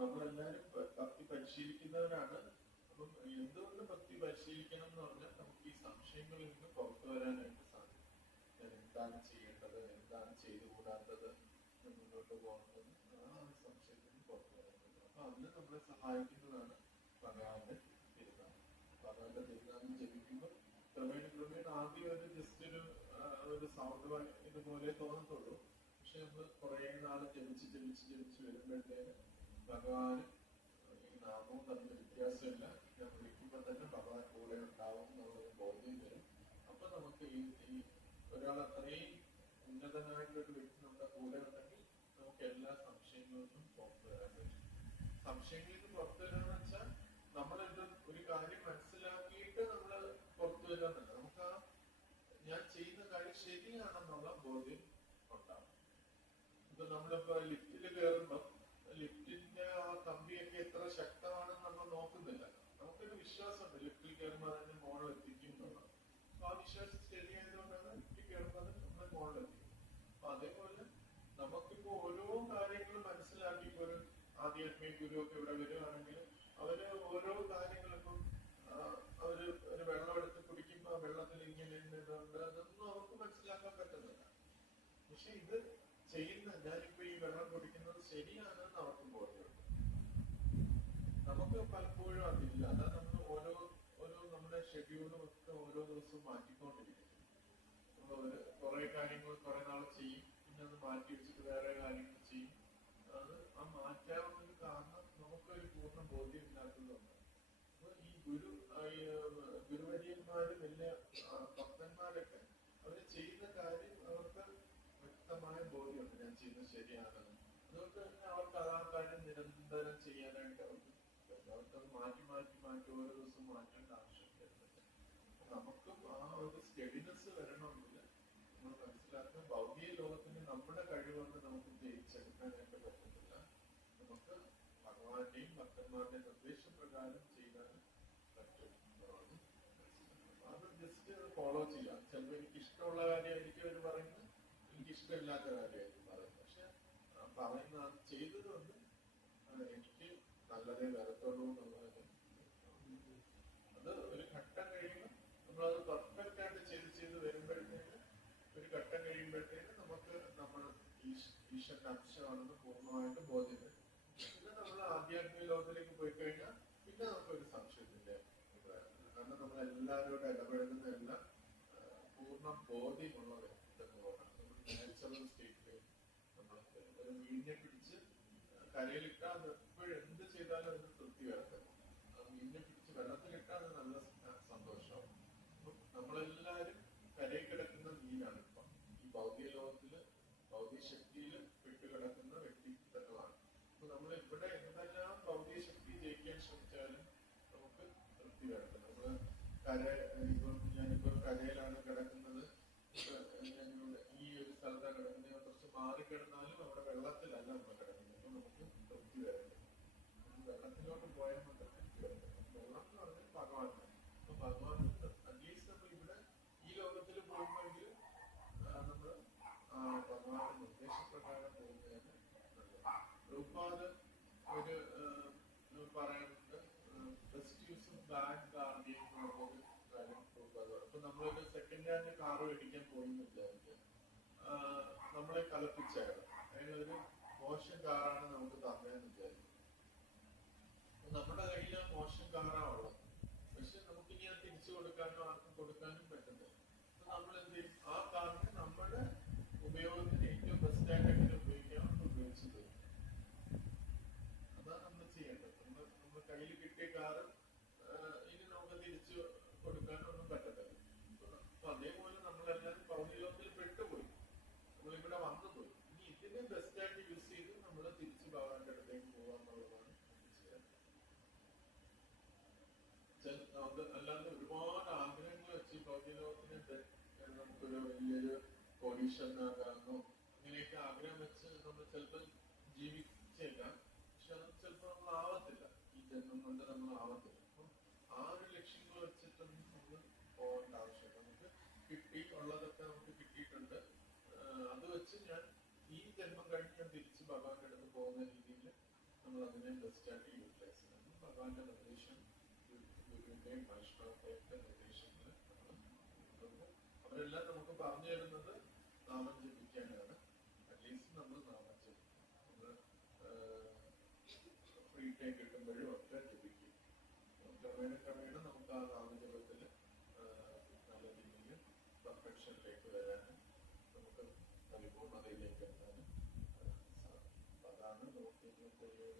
നമ്മളെല്ലാരും ഭക്തി പരിശീലിക്കുന്നവരാണ്. അപ്പം എന്തുകൊണ്ട് ഭക്തി പരിശീലിക്കണം എന്ന് പറഞ്ഞാൽ നമുക്ക് ഈ സംശയങ്ങളിൽ നിന്ന് പുറത്തു വരാനായിട്ട് സാധിക്കും. എന്താണ് ചെയ്യേണ്ടത്, എന്താണ് ചെയ്തുകൂടാത്തത്, മുന്നോട്ട് പോകുന്നത്, ആ സംശയത്തിൽ നിന്ന് പുറത്തു വരാനുള്ളത്. അപ്പൊ അതിന് നമ്മളെ സഹായിക്കുന്നതാണ് ഭഗവാന്റെ തിരുനാമം. ഭഗവാന്റെ തിരുനാമം ജപിക്കുമ്പോൾ ക്രമേണ ആദ്യം ഒരു ജസ്റ്റ് ഒരു സൗണ്ട് ഇതുപോലെ തോന്നത്തുള്ളൂ. പക്ഷെ നമ്മൾ കുറെ നാള് ജപിച്ച് വരുമ്പോഴത്തേന് ഭഗവാന് ഈ നാമവും തമ്മിൽ വ്യത്യാസമില്ല. ഞാൻ വിളിക്കുമ്പോൾ തന്നെ ഭഗവാൻ കൂടെ ഉണ്ടാവും എന്നുള്ളൊരു ബോധ്യം വരും. അപ്പൊ നമുക്ക് ഈ ഒരാൾ അത്രയും ഉന്നതനായിട്ടൊരു വ്യക്തി നമ്മുടെ കൂടെ ഉണ്ടെങ്കിൽ നമുക്ക് എല്ലാ സംശയങ്ങളിൽ നിന്നും പുറത്തു വരാൻ പറ്റും. സംശയങ്ങളിൽ നിന്ന് പുറത്തു വരാന്ന് വെച്ചാൽ നമ്മളിത് ഒരു കാര്യം മനസ്സിലാക്കിയിട്ട് നമ്മള് പുറത്തു വരാന്നല്ല. നമുക്ക് ആ ഞാൻ ചെയ്യുന്ന കാര്യം ശരിയാണെന്നുള്ള ബോധ്യം ഉണ്ടാവും. ഇപ്പൊ നമ്മളിപ്പോ ലിഫ്റ്റിൽ കയറുമ്പോ ലിഫ്റ്റിന്റെ ആ കമ്പിയൊക്കെ എത്ര ശക്തമാണെന്ന് നമ്മൾ നോക്കുന്നില്ല. നമുക്കൊരു വിശ്വാസമുണ്ട് ലിഫ്റ്റിൽ കയറുമ്പോൾ അതിന്റെ മോളിൽ എത്തിക്കും എന്നുള്ളത്. അപ്പൊ ആ വിശ്വാസം ശരിയായതുകൊണ്ടാണ് ലിഫ്റ്റിൽ കയറുമ്പോൾ നമ്മളെ മോളിലെത്തിക്കും. അപ്പൊ അതേപോലെ നമുക്കിപ്പോ ഓരോ കാര്യങ്ങളും മനസ്സിലാക്കി, ഇപ്പൊ ഒരു ആധ്യാത്മിക ഗുരു ഒക്കെ ഇവിടെ വരുവാണെങ്കിൽ അവര് ഓരോ കാര്യങ്ങൾക്കും അവര് ഒരു വെള്ളം എടുത്ത് കുടിക്കുമ്പോ ആ വെള്ളത്തിൽ ഇങ്ങനെ ഇതുണ്ട്, അതൊന്നും അവർക്ക് മനസ്സിലാക്കാൻ പറ്റുന്നില്ല. പക്ഷെ ഇത് ഞാനിപ്പോ ഈ വെള്ളം കുടിക്കുന്നത് ശരിയാണെന്ന് അവർക്ക് ബോധ്യമുണ്ട്. നമുക്ക് പലപ്പോഴും അതില്ല. അതാണ് നമ്മൾ ഓരോ നമ്മുടെ ഷെഡ്യൂളും ഒക്കെ ഓരോ ദിവസവും മാറ്റിക്കൊണ്ടിരിക്കുന്നു. നമ്മള് കുറെ കാര്യങ്ങൾ കുറെ നാൾ ചെയ്യും, പിന്നെ അത് മാറ്റി വെച്ചിട്ട് വേറെ കാര്യങ്ങൾ ചെയ്യും. അത് ആ മാറ്റാവുന്നൊരു കാരണം നമുക്കൊരു പൂർണ്ണ ബോധ്യം ഇല്ലാത്തതുകൊണ്ട്. അപ്പൊ ഈ ഗുരുവര്യന്മാര് വലിയ ഭക്തന്മാരൊക്കെ അവര് ചെയ്യുന്ന കാര്യം ശരിയാണ്. അതുകൊണ്ട് തന്നെ അവർക്ക് ആ കാര്യം നിരന്തരം ചെയ്യാനായിട്ട് അവർക്കത് മാറ്റി മാറ്റി മാറ്റി ഓരോ ദിവസം മാറ്റേണ്ട ആവശ്യം വരുന്നില്ല. നമുക്കും ആ ഒരു സ്റ്റെഡിനെസ് വരണമെങ്കിൽ നമ്മൾ മനസ്സിലാക്കുന്ന ഭൗതിക ലോകത്തിന് നമ്മുടെ കഴിവുകൊണ്ട് നമുക്ക് ജയിച്ചെടുക്കാനായിട്ട് പറ്റുന്നില്ല. നമുക്ക് ഭഗവാന്റെയും ഭക്തന്മാരുടെയും നിർദ്ദേശപ്രകാരം ചെയ്താൽ പറ്റും എന്നുള്ളത് മനസ്സിലാക്കണം. അത് ജസ്റ്റ് ഫോളോ ചെയ്യാം. ചിലപ്പോൾ എനിക്ക് ഇഷ്ടമുള്ള കാര്യമായിരിക്കും അവർ പറയുന്നത്, എനിക്ക് ഇഷ്ടമില്ലാത്ത കാര്യമായിരിക്കും പറയുന്നത്. പക്ഷെ പറയുന്ന ചെയ്തതുകൊണ്ട് എനിക്ക് നല്ലതേ വരത്തുള്ളൂ എന്നുള്ളത്. അത് ഒരു ഘട്ടം കഴിയുമ്പോൾ നമ്മളത് പെർഫെക്റ്റ് ആയിട്ട് ചെയ്ത് വരുമ്പോഴത്തേക്ക് ഒരു ഘട്ടം കഴിയുമ്പോഴത്തേക്ക് നമുക്ക് നമ്മൾ ഈശ്വരന്റെ അംശമാണെന്ന് പൂർണ്ണമായിട്ട് ബോധ്യം വരും. പിന്നെ നമ്മൾ ആധ്യാത്മിക ലോകത്തിലേക്ക് പോയി കഴിഞ്ഞാൽ പിന്നെ നമുക്കൊരു സംശയത്തിന്റെ കാരണം നമ്മൾ എല്ലാവരോടും ഇടപെടുന്ന എല്ലാം പൂർണ്ണ ബോധ്യമുള്ള വ്യക്തിത്വങ്ങളോടാണ്. നമ്മൾ നാച്ചുറൽ സ്റ്റേറ്റിൽ നമ്മൾ ഒരു മീനിനെ പിടിച്ച് കരയിലിട്ടാൽ എപ്പോഴും എന്ത് ചെയ്താലും അതിന് തൃപ്തി വരത്തില്ല. ആ മീനിനെ പിടിച്ച് വെള്ളത്തിലിട്ടാൽ അത് നല്ല സന്തോഷമാവും. നമ്മളെല്ലാവരും കരയിൽ കിടക്കുന്ന മീനാണ് ഇപ്പം ഈ ഭൗതിക ലോകത്തില് ഭൗതിക ശക്തിയിൽ വിട്ടുകിടക്കുന്ന വ്യക്തിത്വങ്ങളാണ്. അപ്പൊ നമ്മൾ ഇവിടെ എന്തെല്ലാം ഭൗതിക ശക്തി ജയിക്കാൻ ശ്രമിച്ചാലും നമുക്ക് തൃപ്തി വരത്തില്ല. നമ്മള് ഞാനിപ്പോ കരയിലാണ് കിടക്കുന്നത്, ഈ ഒരു സ്ഥലത്താണ് കിടക്കുന്നത്, കുറച്ച് മാറിക്കിടന്നാലും അവിടെ വെള്ളത്തിലല്ല നമ്മൾ കിടക്കുന്നത്. അപ്പൊ നമുക്ക് തൃപ്തി വരത്തില്ല. വെള്ളത്തിലോട്ട് പോയാൽ നമുക്ക് തൃപ്തി വരത്തില്ല. വെള്ളം എന്ന് പറഞ്ഞാൽ ഭഗവാനാണ്. അപ്പൊ ഭഗവാൻ അറ്റ്ലീസ്റ്റ് നമ്മൾ ഇവിടെ ഈ ലോകത്തിൽ പോകുമ്പോഴെങ്കിൽ നമ്മൾ ഭഗവാന്റെ നിർദ്ദേശപ്രകാരം പോകുന്നതാണ് നല്ലത്. പ്രഭുപാദ് ഒരു പറയുന്നുണ്ട്, best use of bad guardian എന്നുള്ളൊരു കാര്യം പ്രഭുപാദ്. അപ്പൊ നമ്മളൊരു സെക്കൻഡ് ഹാൻഡ് കാർ മേടിക്കാൻ പോയി വിചാരിക്കുക, നമ്മളെ കലപ്പിച്ചയാൾ അതിനൊരു മോശം കാറാണ് നമുക്ക് തന്നതെന്ന് വിചാരിക്കും. നമ്മുടെ കയ്യിൽ ആ മോശം കാറാണുള്ളത്, പക്ഷെ നമുക്കിനി അത് തിരിച്ചു കൊടുക്കാനോ ആർക്കും കൊടുക്കാനും പറ്റുന്നില്ല. അപ്പൊ നമ്മൾ എന്ത് ചെയ്യും, ആ കാറിന് നമ്മുടെ ഉപയോഗത്തിന് ഏറ്റവും ബെസ്റ്റ് ആയിട്ട് എങ്ങനെ ഉപയോഗിക്കാമെന്ന് ഉപയോഗിച്ചു തരും. അതാണ് നമ്മൾ ചെയ്യേണ്ടത്. നമ്മുടെ കയ്യിൽ കിട്ടിയ കാറ് ഇനി നമുക്ക് തിരിച്ചു കൊടുക്കാനൊന്നും പറ്റത്തില്ല. അപ്പൊ അതേപോലെ നമ്മളെല്ലാവരും ഭൗതികത്തിൽ പെട്ടുപോയി, നമ്മളിവിടെ വന്നുപോയി. ഇനി ഇതിനെ ബെസ്റ്റ് ആയിട്ട് യൂസ് ചെയ്ത് നമ്മൾ തിരിച്ചു ഭഗവാന്റെ അടുത്തേക്ക് പോകാന്നുള്ളതാണ് അല്ലാതെ ഒരുപാട് ആഗ്രഹങ്ങൾ വെച്ച് ഭൗതിക ലോകത്തിന് നമുക്കൊരു വലിയൊരു കോടീശ്വരനാകാമെന്നോ ഇങ്ങനെയൊക്കെ ആഗ്രഹം വെച്ച് നമ്മൾ ചിലപ്പോൾ ജീവിച്ചേക്കാം. പക്ഷെ അത് ചിലപ്പോൾ നമ്മൾ ആവത്തില്ല, ഈ ജന്മം കൊണ്ട് നമ്മൾ ആവത്തില്ല. അപ്പം ആ ഒരു ലക്ഷ്യങ്ങൾ വെച്ചിട്ടൊന്നും നമ്മൾ പോകേണ്ട ആവശ്യമില്ല. നമുക്ക് കിട്ടി, ഉള്ളതൊക്കെ നമുക്ക് കിട്ടിയിട്ടുണ്ട്, അത് വെച്ച് ഞാൻ ഈ ജന്മം കഴിഞ്ഞ് ഞാൻ തിരിച്ച് ഭഗവാന്റെ അടുത്ത് പോകുന്ന രീതിയിൽ നമ്മൾ അതിനെ ബെസ്റ്റായിട്ട് യൂട്ടിലൈസ് ചെയ്യണം. ഭഗവാന്റെ നിർദ്ദേശം, ഗുരുവിന്റെയും വൈഷ്ണവത്തെയൊക്കെ നിർദ്ദേശങ്ങൾ അവരെല്ലാം നമുക്ക് പറഞ്ഞു തരുന്നത് നാമം ജപിക്കാനാണ്. അറ്റ്ലീസ്റ്റ് നമ്മൾ നാമം ജപിക്കും. നമ്മൾ ഫ്രീ ടൈം കിട്ടുമ്പോഴും ഒക്കെ ജപിക്കും. ക്രമേണ നമുക്ക് ആ നാമജപത്തിൽ നല്ല രീതിയിൽ പെർഫെക്ഷനിലേക്ക് വരാനും നമുക്ക് പരിപൂർണതയിലേക്ക് എത്താനും സാധിക്കും. അതാണ് നമുക്ക് ഇന്നത്തെ ഒരു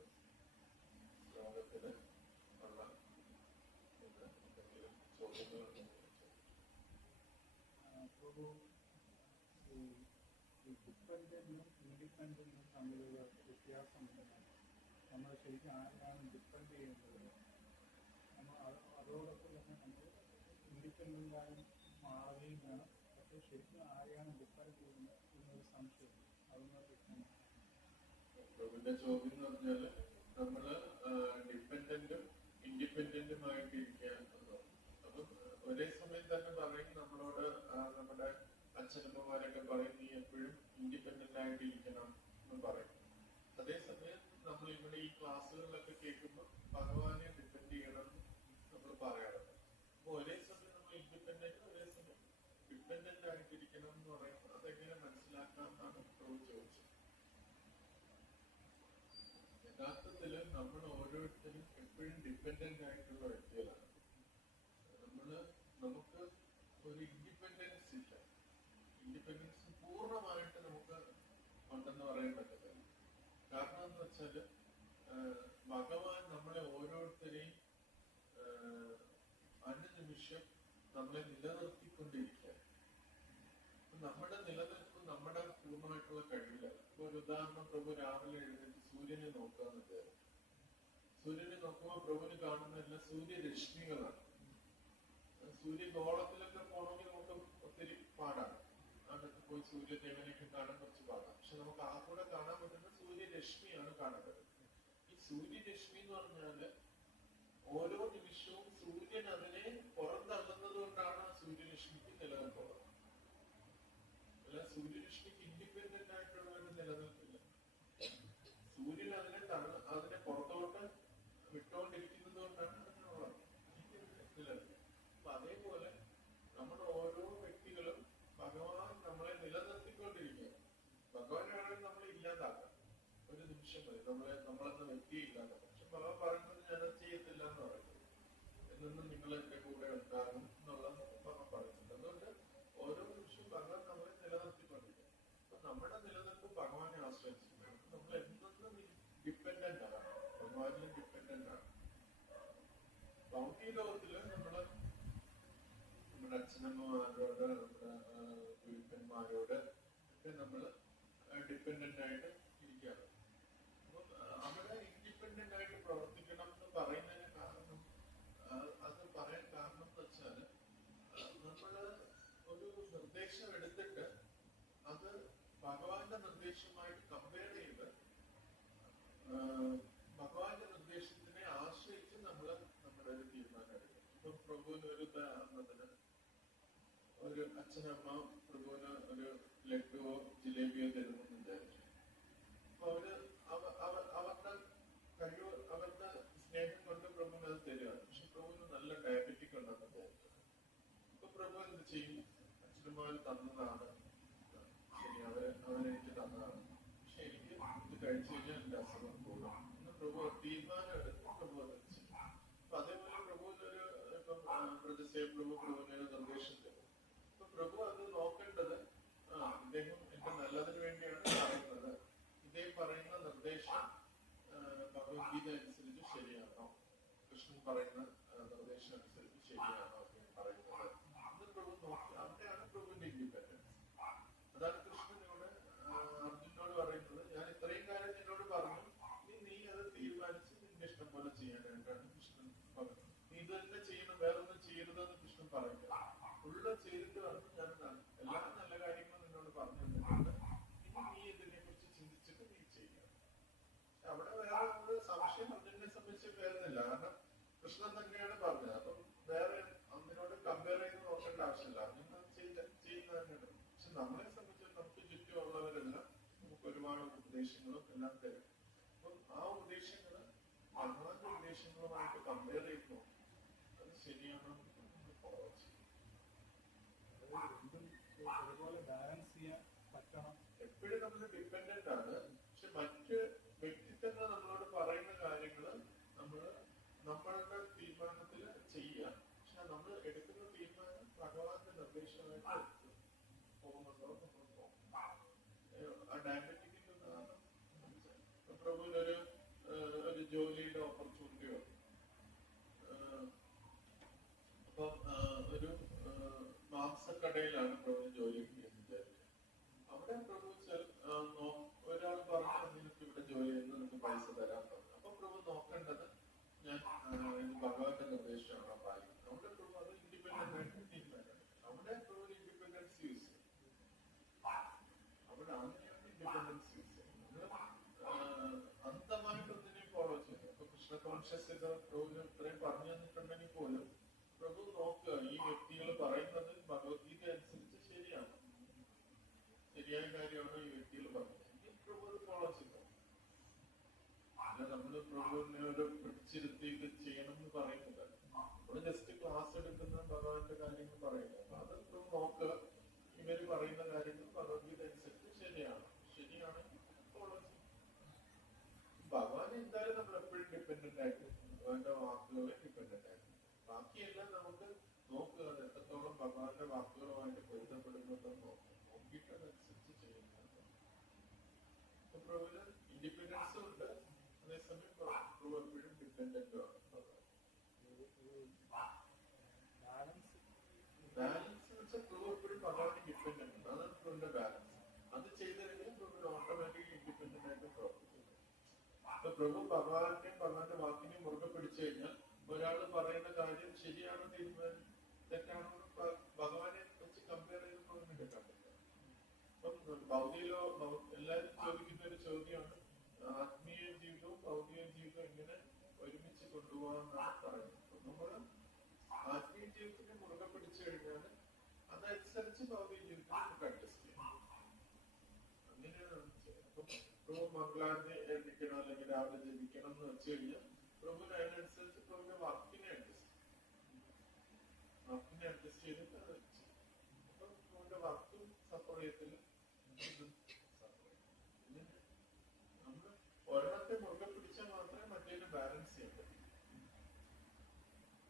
ലോകത്തില് ഉള്ള എന്തെങ്കിലും ചോദ്യങ്ങളുണ്ടെങ്കിൽ ഡിപ്പെൻഡന്റും ഇൻഡിപെൻഡന്റും തമ്മിലുള്ള വ്യത്യാസമുണ്ട്. നമ്മൾ ശരിക്കും ആരാണ് ഡിപ്പെൻഡ് ചെയ്യേണ്ടത്, നമ്മൾ അതോടൊപ്പം തന്നെ നമ്മൾ ഇൻഡിപെൻഡൻ്റായി മാറുകയും വേണം. പക്ഷേ ശരിക്കും ആരെയാണ് ഡിപ്പെൻഡ് ചെയ്യുന്നത് എന്നൊരു സംശയം അതൊന്നും. ചോദ്യം എന്ന് പറഞ്ഞാൽ നമ്മള് ഡിപ്പെൻഡന്റും ഇൻഡിപെൻഡന്റുമായിട്ടിരിക്കുക. അപ്പം ഒരേ സമയം തന്നെ പറയും നമ്മളോട് നമ്മുടെ അച്ഛനമ്മമാരൊക്കെ പറയും, നീ എപ്പോഴും ഇൻഡിപെൻഡന്റ് ആയിട്ട് ഇരിക്കണം എന്ന് പറയും. അതേസമയം നമ്മൾ ഇവിടെ ഈ ക്ലാസ്സുകളിലൊക്കെ കേൾക്കുമ്പോൾ ഭഗവാനെ ഡിപ്പെൻഡ് ചെയ്യണം നമ്മൾ പറയാറുണ്ട്. അപ്പൊ ഒരേ സമയം നമ്മൾ ഇൻഡിപെൻഡന്റ്, ഒരേ സമയം ഡിപ്പെൻഡന്റ് ആയിട്ടിരിക്കണം എന്ന് പറയുമ്പോൾ അതെങ്ങനെ മനസ്സിലാക്കാമെന്നാണ് പ്രഭു ചോദിച്ചത്. യഥാർത്ഥത്തില് നമ്മൾ ഓരോരുത്തരും എപ്പോഴും ഡിപ്പെൻഡന്റ് ആയിട്ടുള്ള വ്യക്തികളാണ്. നമുക്ക് ഒരു ഇൻഡിപെൻഡൻസ് ഇല്ല. ഇൻഡിപെൻഡൻസ് പൂർണ്ണമായിട്ട് നമുക്ക് ഉണ്ടെന്ന് പറയാൻ പറ്റത്തില്ല. കാരണം എന്ന് വെച്ചാല് ഭഗവാൻ നമ്മളെ ഓരോരുത്തരെയും അനുനിമിഷം നമ്മളെ നിലനിർത്തിക്കൊണ്ടിരിക്കുക. നമ്മുടെ നിലനിൽപ്പ് നമ്മുടെ പൂർണ്ണമായിട്ടുള്ള കഴിവില്ല. ഇപ്പൊ ഒരു ഉദാഹരണം, പ്രഭു രാവിലെ എഴുന്നേറ്റ് സൂര്യനെ നോക്കാന്ന് വിചാരിച്ചു. സൂര്യനെ നോക്കുമ്പോൾ പ്രഭുവിന് കാണുന്നതെല്ലാം സൂര്യരശ്മികളാണ്. സൂര്യഗോളത്തിലൊക്കെ പോകണമെങ്കിൽ നമുക്ക് ഒത്തിരി പാടാണ്. അകത്ത് പോയി സൂര്യദേവനെയൊക്കെ കാണാൻ കുറച്ച് പാടാണ്. പക്ഷെ നമുക്ക് ആ കൂടെ കാണാൻ പറ്റുന്ന സൂര്യരശ്മിയാണ് കാണാൻ പറ്റുന്നത്. ഈ സൂര്യരശ്മി എന്ന് പറഞ്ഞാല് ഓരോ നിമിഷവും സൂര്യൻ അതിനെ പുറന്തള്ളുന്നത് കൊണ്ടാണ് ആ സൂര്യരശ്മിക്ക് നിലനിൽക്കുന്നത്. അല്ല, സൂര്യരശ്മിക്ക് ഇൻഡിപെൻഡന്റ് ആയിട്ടുള്ള ഒരു നിലനിൽപ്പില്ല. സൂര്യൻ അതിനെ പുറത്തോട്ട് വിട്ടുകൊണ്ടിരിക്കുന്നത് കൊണ്ടാണ് അതിനുള്ളത് നിലനിൽപ്പ്. അപ്പൊ അതേപോലെ നമ്മുടെ ഓരോ വ്യക്തികളും ഭഗവാൻ നമ്മളെ നിലനിർത്തിക്കൊണ്ടിരിക്കുക. ഭഗവാൻ വേണമെങ്കിൽ നമ്മളെ ഇല്ലാതാക്കാം, ഒരു നിമിഷം മതി നമ്മളെന്ന വ്യക്തിയെ ഇല്ലാതാക്കാം. പക്ഷെ ഭഗവാൻ പറയുന്നത് ഞാനത് ചെയ്യത്തില്ല എന്ന് പറയുന്നത്, എന്നും നിങ്ങൾ എന്റെ കൂടെ ഉണ്ടാകും എന്നുള്ളത് ഭഗവാൻ പറയുന്നുണ്ട്. അതുകൊണ്ട് ഓരോ നിമിഷവും ഭഗവാൻ നമ്മളെ നിലനിർത്തിക്കൊണ്ടിരിക്കുക. അപ്പൊ നമ്മുടെ നിലനിൽപ്പ് ഭഗവാനെ ആശ്രയിച്ചിരിക്കണം. നമ്മൾ എന്നും ഡിപ്പെൻഡന്റ് ആണ്, ഭഗവാനിലും ഡിപ്പെൻഡന്റ് ആണ്. ഭൗതിക ലോകത്തില് നമ്മുടെ അച്ഛനമ്മമാരോട്, നമ്മുടെ ഗുരുക്കന്മാരോട് ഒക്കെ നമ്മൾ ഡിപ്പെൻഡന്റ് ആയിട്ട് ഇരിക്കുകയാണ്. അപ്പം അവിടെ ഇൻഡിപെൻഡന്റ് ആയിട്ട് പ്രവർത്തിക്കണം എന്ന് പറയുന്നതിന് കാരണം, അത് പറയാൻ കാരണം എന്ന് വെച്ചാല് നമ്മള് ഒരു നിർദ്ദേശം എടുത്തിട്ട് അത് ഭഗവാന്റെ നിർദ്ദേശവുമായിട്ട് കമ്പയർ ചെയ്ത് ഭഗവാന്റെ നിർദ്ദേശത്തിനെ ആശ്രയിച്ച് നമ്മള് നമ്മുടെ ഒരു തീരുമാനം എടുക്കും. ഇപ്പൊ പ്രഭുവിന് ഒരു ഉദാഹരണത്തിന്, ഒരു അച്ഛനമ്മ പ്രഭുവിന് ഒരു ലഡുവോ ജിലേബിയോ തരുമെന്ന് വിചാരിച്ചു. അപ്പൊ അവരുടെ കഴിവ്, അവരുടെ സ്നേഹം കൊണ്ട് പ്രഭുവിന് അത് തരുകയാണ്. പക്ഷെ പ്രഭുവിന് നല്ല ഡയബറ്റിക് ഉണ്ടെന്ന് വിചാരിച്ചു. അപ്പൊ പ്രഭു എന്ത് ചെയ്യും? അച്ഛനമ്മ തന്നതാണ്, ശരി, അവരെനിക്ക് തന്നതാണ്, പക്ഷെ എനിക്ക് ഇത് കഴിച്ചു കഴിഞ്ഞാൽ എന്റെ അസുഖം കൂടും എന്ന് പ്രഭു തീരുമാനം എടുത്ത് പ്രഭു അത് ചെയ്യും. അപ്പൊ അതേപോലെ പ്രഭുവിനൊരു പ്രഭുവിന് നിർദ്ദേശം തരും. അപ്പൊ പ്രഭു അത് നോക്കേണ്ടത്, ഇദ്ദേഹം എന്റെ നല്ലതിന് വേണ്ടിയാണ് പറയുന്നത്, ഇദ്ദേഹം പറയുന്ന നിർദ്ദേശം ഭഗവത്ഗീത അനുസരിച്ച് ശരിയാണോ, കൃഷ്ണൻ പറയുന്ന നിർദ്ദേശം അനുസരിച്ച് ശരിയാണോ പറയുന്നത് എന്ന് പ്രഭു നോക്കി. അവിടെയാണ് പ്രഭുവിന്റെ ഇൻഡിപെൻഡൻസ്. അതാണ് കൃഷ്ണനോട് അർജുനോട് പറയുന്നത്, ഞാൻ ഇത്രയും കാര്യം നിന്നോട് പറഞ്ഞു, നീ അത് തീരുമാനിച്ച് നിന്റെ ഇഷ്ടം പോലെ ചെയ്യാനായിട്ടാണ് കൃഷ്ണൻ പറയുന്നത്. നീ ഇത് തന്നെ ചെയ്യണം, വേറൊന്നും ചെയ്യരുതെന്ന് കൃഷ്ണൻ പറയുക. ഉള്ള ചെയ്തിട്ട് പറഞ്ഞു, ഞാൻ എല്ലാ നല്ല കാര്യങ്ങളും നിന്നോട് പറഞ്ഞു തന്നിട്ടുണ്ട്, ഇനി നീ ഇതിനെ കുറിച്ച് ചിന്തിച്ചിട്ട് നീ ചെയ്യുക. അവിടെ വേറെ ഒരു സംശയം അർജുനെ സംബന്ധിച്ച് വരുന്നില്ല, കാരണം കൃഷ്ണൻ തന്നെയാണ് പറഞ്ഞത്. അപ്പം വേറെ അതിനോട് കമ്പയർ ചെയ്ത് നോക്കേണ്ട ആവശ്യമില്ല, അർജുന ചെയ്യുന്ന തന്നെയാണ്. പക്ഷെ നമ്മളെ സംബന്ധിച്ച് നമുക്ക് ചുറ്റുമുള്ളവരെല്ലാം നമുക്ക് ഒരുപാട് ഉപദേശങ്ങളും എല്ലാം തരും. അപ്പം ആ ഉപദേശങ്ങള് ഭഗവാന്റെ ഉപദേശങ്ങളുമായിട്ട് കമ്പയർ ചെയ്ത് നോക്കും, അത് ശരിയാണോ ഫോളോ ചെയ്യും. അതുപോലെ ബാലൻസ് ചെയ്യാൻ പറ്റണം. എപ്പോഴും നമ്മൾ ഡിപ്പെൻഡന്റ് ആണ്. പക്ഷെ മറ്റ് വ്യക്തിത്വങ്ങൾ നമ്മളോട് പറയുന്ന കാര്യങ്ങള് നമ്മളുടെ തീരുമാനത്തിൽ ചെയ്യുക. പക്ഷെ നമ്മൾ എടുക്കുന്ന തീരുമാനം ഭഗവാന്റെ നിർദ്ദേശമായിട്ട് പോകുന്നുണ്ടോ നമ്മൾ നോക്കും. ആ ഡയബറ്റിക്കിന്റെ ഉദാഹരണം, പ്രഭുവിനൊരു ജോലിയുടെ ഓപ്പർച്യൂണിറ്റിയോ, അപ്പൊ ഒരു മാംസക്കടയിലാണ് പ്രഭു ജോലി ചെയ്യുന്നത് വിചാരിച്ചത്. അവിടെ പ്രഭു ഒരാൾ പറഞ്ഞു, നിനക്ക് ഇവിടെ ജോലി ചെയ്യുന്നത് നിനക്ക് പൈസ തരാൻ പറഞ്ഞു. അപ്പൊ പ്രഭു നോക്കേണ്ടത്, ഞാൻ ഇത് ഭഗവാന്റെ നിർദ്ദേശമാണോ പാലിക്കുന്നത്. അവിടെ പ്രഭു അത് ഇൻഡിപെൻഡന്റ് ആയിട്ട് തീരുമാനം. അവിടെ പ്രഭു ഇൻഡിപെൻഡൻസ് യൂസ് ചെയ്യും. അവിടെ അങ്ങനെയാണ് ഇൻഡിപെൻഡൻസ് യൂസ് ചെയ്യുന്നത്. അന്ധമായിട്ടൊന്നിനെയും ഫോളോ ചെയ്യുന്നത്. ഇപ്പൊ കൃഷ്ണ കോൺഷ്യസ് പ്രഭുവിന് ഇത്രയും പറഞ്ഞു തന്നിട്ടുണ്ടെങ്കിൽ പോലും പ്രഭു നോക്കുക, ഈ വ്യക്തികൾ പറയുന്നത് ഭഗവത്ഗീത അനുസരിച്ച് ശരിയാണ്, ശരിയായ കാര്യമാണ് ഈ വ്യക്തികൾ പറഞ്ഞത്, ഈ പ്രഭു അത് ഫോളോ ചെയ്തു. അല്ല, നമ്മള് പ്രഭുവിനെ ഒരു പിടിച്ചിരുത്തിയിട്ട് ചെയ്യണം എന്ന് പറയുന്നില്ല. നമ്മള് ജസ്റ്റ് ക്ലാസ് എടുക്കുന്ന ഭഗവാന്റെ കാര്യങ്ങൾ പറയുന്നത്. അപ്പൊ അത് പ്രഭു നോക്കുക, ഇവര് പറയുന്ന കാര്യങ്ങൾ ഭഗവത്ഗീത അനുസരിച്ച് ശരിയാണെങ്കിൽ ഫോളോ ചെയ്യും. ഭഗവാൻ എന്തായാലും നമ്മൾ എപ്പോഴും ഡിപ്പെൻഡന്റ് ആയിട്ട്, ഭഗവാന്റെ വാക്കുകളെ ഡിപ്പെൻഡന്റ് ആയിട്ട്, ബാക്കിയെല്ലാം നമുക്ക് നോക്കുക എത്രത്തോളം ഭഗവാന്റെ വാക്കുകളുമായിട്ട് പൊരുത്തപ്പെടുന്നുണ്ടെന്ന് നോക്കിയിട്ട് അതനുസരിച്ച് ചെയ്യുന്നുണ്ട്. അപ്പൊ പ്രഭുവിന് ഇൻഡിപെൻഡൻസും ഉണ്ട്, അതേസമയം പ്രഭു എപ്പോഴും ഡിപ്പെൻഡന്റും ആണ്. ബാലൻസ് എന്ന് വെച്ചാൽ പ്രഭു എപ്പോഴും ഭഗവാന് ഡിപ്പെൻഡന്റ് ഉണ്ട്, അതാണ് പ്രഭുവിന്റെ ബാലൻസ്. ഇപ്പൊ പ്രഭു ഭഗവാന്റെയും ഭഗവാന്റെ വാക്കിനെയും മുറുകെ പിടിച്ചു കഴിഞ്ഞാൽ ഒരാൾ പറയുന്ന കാര്യം ശരിയാണോ തെറ്റാണോ ഭഗവാനെ വെച്ച് കമ്പയർ ചെയ്ത് പ്രഭുവിനെ എടുക്കാൻ പറ്റില്ല. അപ്പം ഭൗതികോ എല്ലാവരും ചോദിക്കുന്ന ഒരു ചോദ്യമാണ്, ആത്മീയ ജീവിതവും ഭൗതിക ജീവിതവും എങ്ങനെ ഒരുമിച്ച് കൊണ്ടുപോകാന്നാണ് പറയുന്നത്. അപ്പൊ നമ്മള് ആത്മീയ ജീവിതത്തിന് മുറുകെ പിടിച്ചു കഴിഞ്ഞാൽ അതനുസരിച്ച് ഭൗതിക ജീവിതത്തിൽ നമുക്ക് അഡ്ജസ്റ്റ് ചെയ്യാം. അങ്ങനെയാണ് അപ്പം പ്രഭു മംഗളാരതി എഴുതിക്കണം അല്ലെങ്കിൽ രാവിലെ ജപിക്കണം എന്ന് വെച്ച് കഴിഞ്ഞാൽ പ്രഭുവിന് അതിനനുസരിച്ച് പ്രഭുവിന്റെ വാക്കിനെ അഡ്ജസ്റ്റ് ചെയ്തിട്ട് അത് ചെയ്യും. അപ്പൊ പ്രഭുവിന്റെ വാക്കും സഫർ ചെയ്യത്തില്ല, നമ്മള് ഒരെണ്ണത്തെ മുറുകെ പിടിച്ചാൽ മാത്രമേ മറ്റേതിനെ ബാലൻസ് ചെയ്യാൻ പറ്റൂ.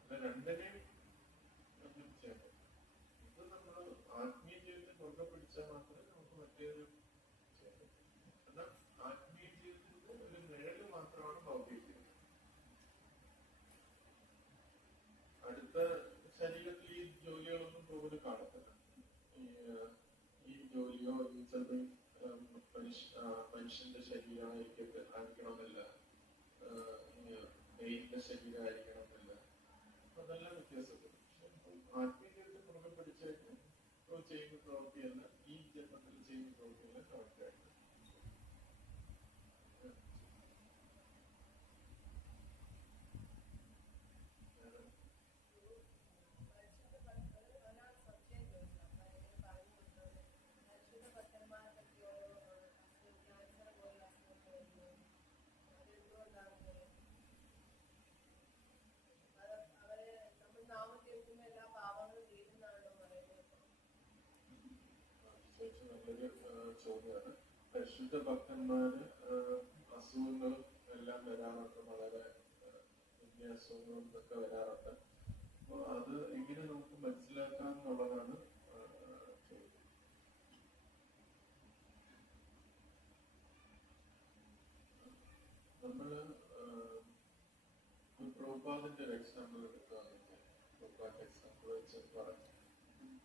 അല്ല രണ്ടിനെയും ചെയ്യാൻ പറ്റും. ഇത് നമ്മള് ആത്മീയ ജീവിതത്തെ മുറുകെ പിടിച്ചാൽ മാത്രമേ നമുക്ക് മറ്റേത് ചെയ്യാൻ പറ്റൂ. എന്നാൽ ആത്മീയ ജീവിതത്തിന്റെ ഒരു നിഴല് മാത്രമാണ് ഭൗതിക ജീവിതം. അടുത്ത ശരീരത്തിൽ ഈ ജോലികളൊന്നും പ്രഭുവിന് കാണത്തില്ല. ഈ ജോലിയോ ചിലപ്പോൾ മനുഷ്യന്റെ ശരീരമായിരിക്കണമെന്നില്ല, മെയിന്റെ ശരീരമായിരിക്കണമെന്നില്ല, അതെല്ലാം വ്യത്യാസപ്പെടും. പക്ഷെ ആത്മീയ ജീവിതത്തിൽ മുറുകെ പിടിച്ചു കഴിഞ്ഞാൽ ചെയ്യുന്ന പ്രവൃത്തിയല്ല, ഈ ജന്മത്തിൽ ചെയ്യുന്ന പ്രവൃത്തിയെല്ലാം കറക്റ്റായിട്ട് നല്ലൊരു ചോദ്യമാണ്. പരിശുദ്ധ ഭക്തന്മാര് അസുഖങ്ങളും എല്ലാം വരാറുണ്ട്, വളരെ വലിയ അസുഖങ്ങളും ഒക്കെ വരാറുണ്ട്. അപ്പൊ അത് എങ്ങനെ നമുക്ക് മനസ്സിലാക്കാം എന്നുള്ളതാണ് ചോദ്യം. നമ്മള് പ്രഭുപാദിന്റെ ഒരു എക്സാമ്പിൾ എടുക്കുകയാണെങ്കിൽ, പ്രഭുപാദിന്റെ എക്സാമ്പിൾ വെച്ച് പറഞ്ഞു,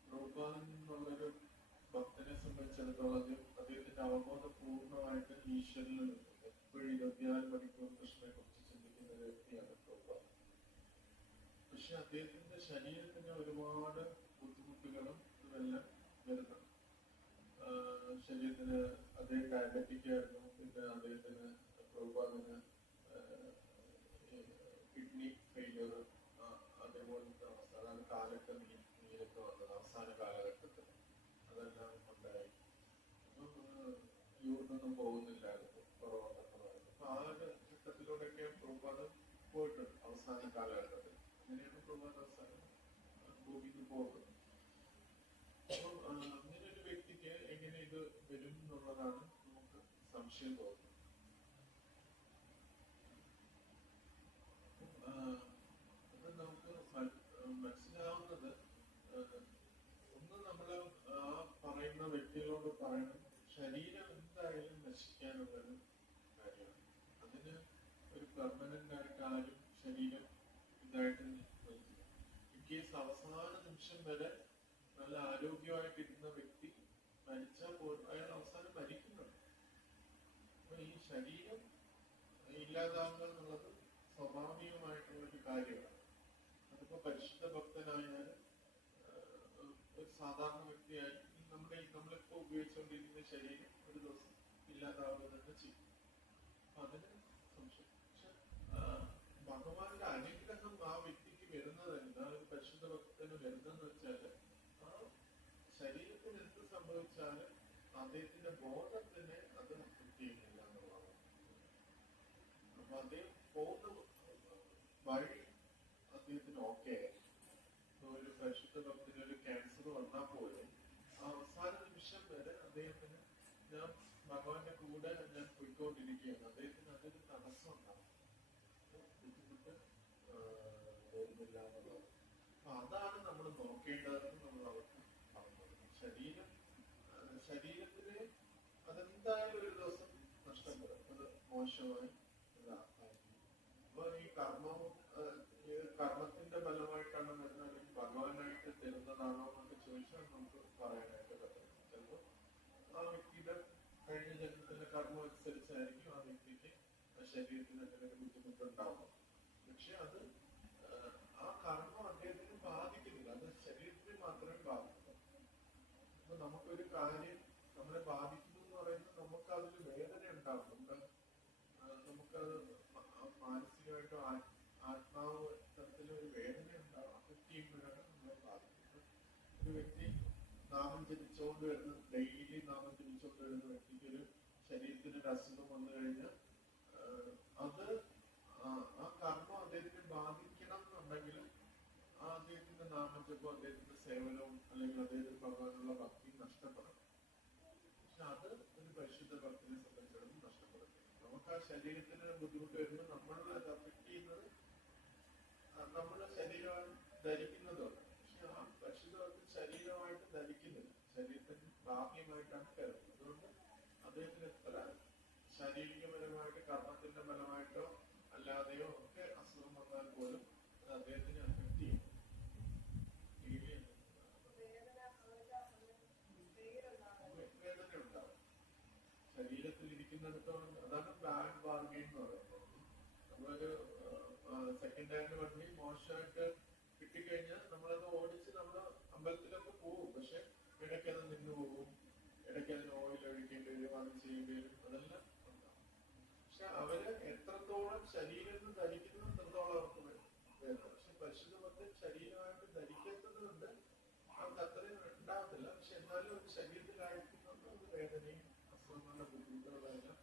പ്രഭുപാദൻ എന്നുള്ളൊരു ഭക്തനെ സംബന്ധിച്ചിടത്തോളം അദ്ദേഹത്തിന്റെ അവബോധം പൂർണ്ണമായിട്ട് ഈശ്വരനിൽ നിന്നും എപ്പോഴും 24 മണിക്കൂർ കൃഷ്ണനെ കുറിച്ച് ചിന്തിക്കുന്ന ഒരു വ്യക്തിയാണ് പ്രഭുപാദൻ. പക്ഷെ അദ്ദേഹത്തിന്റെ ശരീരത്തിന് ഒരുപാട് ബുദ്ധിമുട്ടുകളും ഇതെല്ലാം വരുന്നുണ്ട്. ശരീരത്തിന് അദ്ദേഹം ഡയബറ്റിക് ആയിരുന്നു. പിന്നെ അദ്ദേഹത്തിന് പ്രഭുപാദന് കിഡ്നി ഫെയിലിയർ, അതേപോലത്തെ അവസ്ഥ, അതാണ് കാലൊക്കെ നീരൊക്കെ വന്നത് അവസാന കാലഘട്ടത്തിൽ, അതെല്ലാം ഉണ്ടായി. അപ്പം യൂറിനൊന്നും പോകുന്നില്ലായിരുന്നു, കുറവുണ്ടെന്ന് പറയുന്നത്. അപ്പൊ ആ ഒരു ഘട്ടത്തിലൂടെയൊക്കെ പ്രഭുപാദൻ പോയിട്ടുണ്ട് അവസാന കാലഘട്ടത്തിൽ. അങ്ങനെയാണ് പ്രഭുപാദൻ അവസാനം ഭൂമിക്ക് പോകുന്നത്. അപ്പം അങ്ങനെ ഒരു വ്യക്തിക്ക് എങ്ങനെ ഇത് വരും എന്നുള്ളതാണ് നമുക്ക് സംശയം തോന്നുന്നത്. അത് നമുക്ക് മനസ്സിലാവുന്നത്, ഒന്ന് നമ്മള് ആ പറയുന്ന വ്യക്തികളോട് പറയണം, ശരീരം എന്തായാലും നശിക്കാനുള്ളൊരു കാര്യമാണ്. അതിന് ഒരു പെർമനന്റ് ആയിട്ട് ആരും ശരീരം ഇതായിട്ട് നിൽക്കില്ല. ഇൻ കേസ് അവസാന നിമിഷം വരെ നല്ല ആരോഗ്യമായിട്ടിരുന്ന വ്യക്തി മരിച്ചാൽ പോലും അയാൾ അവസാനം മരിക്കുന്നുണ്ട്. അപ്പൊ ഈ ശരീരം ഇല്ലാതാവുക എന്നുള്ളത് സ്വാഭാവികമായിട്ടുള്ളൊരു കാര്യമാണ്. അതിപ്പോ പരിശുദ്ധ ഭക്തനായാലും ഒരു സാധാരണ വ്യക്തിയായാലും നമ്മളിപ്പോ ഉപയോഗിച്ചുകൊണ്ടിരിക്കുന്ന ശരീരം ഒരു ദിവസം ഇല്ലാതാവുക തന്നെ ചെയ്യും. അപ്പൊ അതിന് സംശയം. പക്ഷെ ഭഗവാന്റെ അനുഗ്രഹം ആ വ്യക്തിക്ക് വരുന്നത് എന്താണ്, ഒരു പരിശുദ്ധ ഭക്തന് വരുന്നതെന്ന് വെച്ചാല് ആ ശരീരത്തിന് എന്ത് സംഭവിച്ചാലും അദ്ദേഹത്തിന്റെ ബോധത്തിനെ അത് അഫക്ട് ചെയ്യുന്നില്ല എന്നുള്ളതാണ്. അപ്പൊ അദ്ദേഹം പോകുന്ന വഴി അദ്ദേഹത്തിന് ഓക്കെ ആയിരുന്നു. ഒരു പരിശുദ്ധ ഭക്തിന് ഒരു ക്യാൻസർ വന്നാൽ പോലും ആ അവസാന നിമിഷം വരെ അദ്ദേഹത്തിന് ഞാൻ ഭഗവാന്റെ കൂടെ ഞാൻ പോയിക്കൊണ്ടിരിക്കുകയാണ്, അദ്ദേഹത്തിന് അതൊരു തടസ്സം ഉണ്ടാവും, ബുദ്ധിമുട്ട് വരുന്നില്ല എന്നുള്ളത്. അപ്പൊ അതാണ് നമ്മൾ നോക്കേണ്ടതെന്ന് നമ്മൾ അവർക്ക് പറഞ്ഞത്. ശരീരത്തിന് അതെന്തായാലും ഒരു ദിവസം നഷ്ടപ്പെടും, അത് മോശമായി അപ്പൊ ഈ കർമ്മത്തിന്റെ ഫലമായിട്ടാണ് വരുന്നത്, അല്ലെങ്കിൽ ഭഗവാനായിട്ട് തരുന്നതാണോ എന്നൊക്കെ ചോദിച്ചാൽ നമുക്ക് പറയാനായിട്ട് പറ്റില്ല. ചിലപ്പോൾ ആ വ്യക്തിയുടെ കഴിഞ്ഞ ജന്മത്തിന്റെ കർമ്മം അനുസരിച്ചായിരിക്കും ആ വ്യക്തിക്ക് ശരീരത്തിന് അങ്ങനെ ഒരു ബുദ്ധിമുട്ടുണ്ടാവും. പക്ഷെ അത് ആ കർമ്മം അദ്ദേഹത്തിന് ബാധിക്കുന്നില്ല, അത് ശരീരത്തിന് മാത്രമേ ബാധിക്കൂ. അപ്പൊ നമുക്കൊരു കാര്യം നമ്മളെ ബാധിക്കുന്നു എന്ന് പറയുന്നത് നമുക്ക് അതിൽ വേദന ഉണ്ടാവും. നമുക്കത് മാനസികമായിട്ടോ ആത്മാവ് തരത്തിലൊരു വേദന ഉണ്ടാവും. അഫക്റ്റ് ചെയ്യുമ്പോഴാണ് നമ്മളെ ബാധിക്കുന്നത്. ഒരു വ്യക്തി നാമം ജപിച്ചുകൊണ്ട് വരുന്ന, ഡെയിലി നാമം ജപിച്ചുകൊണ്ട് വരുന്ന വ്യക്തിക്ക് ഒരു ശരീരത്തിന് ഒരു അസുഖം വന്നു കഴിഞ്ഞാൽ അത് ആ കർമ്മം അദ്ദേഹത്തെ ബാധിക്കണം എന്നുണ്ടെങ്കിൽ അദ്ദേഹത്തിന്റെ നാമജപം, അദ്ദേഹത്തിന്റെ സേവനവും അല്ലെങ്കിൽ അദ്ദേഹത്തിന് ഭഗവാനുള്ള ഭക്തി നഷ്ടപ്പെടണം. പക്ഷെ അത് ഒരു പരിശുദ്ധ ഭക്തിനെ സംബന്ധിച്ചിടത്തോളം നഷ്ടപ്പെടുത്തില്ല. നമുക്ക് ആ ശരീരത്തിന് ബുദ്ധിമുട്ട് വരുമ്പോൾ നമ്മളെ അത് അഫക്ട് ചെയ്യുന്നത് നമ്മുടെ ശരീരം ധരിക്കുന്നതാണ്. പക്ഷെ ആ പരിശുദ്ധ ഭക്തി ശരീരമായിട്ട് ധരിക്കുന്നില്ല, ശരീരത്തിന് ബാഹ്യമായിട്ടാണ് കരുതുന്നത്. അതുകൊണ്ട് അദ്ദേഹത്തിന് എത്ര ശാരീരികപരമായിട്ട് കർമ്മത്തിന്റെ ഫലമായിട്ടോ അല്ലാതെയോ ഒക്കെ അസുഖം വന്നാൽ പോലും അത് അദ്ദേഹത്തിനെ അഫക്ട് ചെയ്യും. വേദന ഉണ്ടാവും ശരീരത്തിൽ ഇരിക്കുന്നിടത്തോളം. അതാണ് ബാഡ് ബാർഗെയിൻ എന്ന് പറയുന്നത്. നമ്മളൊരു സെക്കൻഡ് ഹാൻഡ് വണ്ടി മോശമായിട്ട് കിട്ടിക്കഴിഞ്ഞാൽ നമ്മളത് ഓടിച്ച് നമ്മൾ അമ്പലത്തിലൊക്കെ പോകും. പക്ഷെ ഇടയ്ക്ക് അത് നിന്ന് പോകും, ഇടയ്ക്ക് അതിന് ഓയിൽ ഒഴിക്കേണ്ടി വരും, അത് ചെയ്യേണ്ടി വരും, അതെല്ലാം ഉണ്ടാവും. പക്ഷെ അവര് എത്രത്തോളം ശരീരത്തിൽ ധരിക്കുന്നു അത്രത്തോളം അവർക്ക് വേദന. പക്ഷെ പരിശുദ്ധ ഭക്തൻ ശരീരമായിട്ട് ധരിക്കേണ്ടത് കൊണ്ട് അവർക്ക് അത്രയും ഉണ്ടാവത്തില്ല. പക്ഷെ എന്നാലും ഒരു ശരീരത്തിലായിരിക്കുന്നുണ്ട് അത് വേദനയും അസുഖങ്ങളുടെ ബുദ്ധിമുട്ടുകളെല്ലാം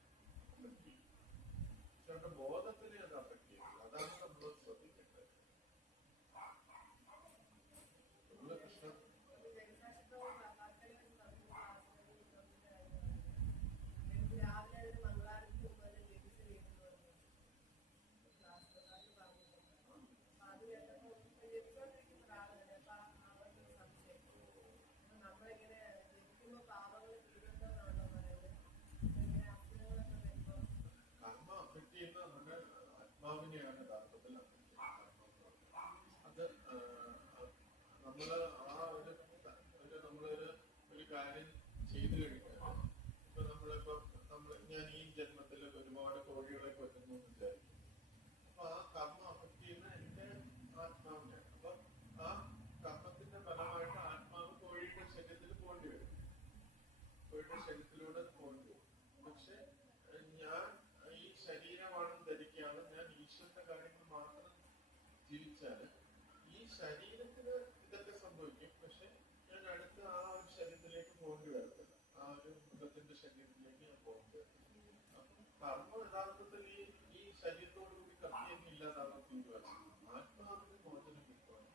അഫക്ട് ചെയ്യും. പക്ഷെ അവരുടെ ബോധത്തിനെ അത് അഫക്ട് ചെയ്യും. അതാണ് നമ്മൾ ശ്രദ്ധിക്കേണ്ടത്. നമ്മള് കൃഷ്ണ ആത്മാവിനെയാണ് യഥാർത്ഥത്തിൽ അത് നമ്മള് ആ നമ്മളൊരു കാര്യം ചെയ്തു കഴിഞ്ഞാൽ, ഇപ്പൊ ഞാൻ ഈ ജന്മത്തിൽ ഒരുപാട് കോഴികളെ കൊല്ലുന്നു എന്ന് വിചാരിക്കും. അപ്പൊ ആ കർമ്മം അഫക്ട് ചെയ്യുന്ന എന്റെ ആത്മാവിനെയാണ്. അപ്പൊ ആ കർമ്മത്തിന്റെ ഫലമായിട്ട് ആത്മാവ് കോഴിയുടെ ശരീരത്തിൽ പോകേണ്ടി വരും, കോഴിയുടെ ശരീരത്തിലൂടെ പോകേണ്ടി വരും. പക്ഷെ ഞാൻ ഈ ശരീരമാണെന്ന് ധരിക്കാതെ ഞാൻ ഈശ്വരന്റെ കാര്യങ്ങൾ മാത്രം ജീവിച്ചാല് ഈ ശരീരത്തിന് ഇതൊക്കെ സംഭവിക്കും. പക്ഷെ ഞാൻ അടുത്ത ആ ഒരു ശരീരത്തിലേക്ക് പോകേണ്ടി വരത്തില്ല, ആ ഒരു മൃഗത്തിന്റെ ശരീരത്തിലേക്ക് ഞാൻ പോകേണ്ടി വരത്തില്ല. അപ്പൊ കർമ്മം യഥാർത്ഥത്തിൽ ഈ ശരീരത്തോടുകൂടി കർത്തിയൊന്നും ഇല്ലാതാകാൻ തീരുമാനിച്ചു. ആത്മാവിന് മോചനം കിട്ടുവാണ്.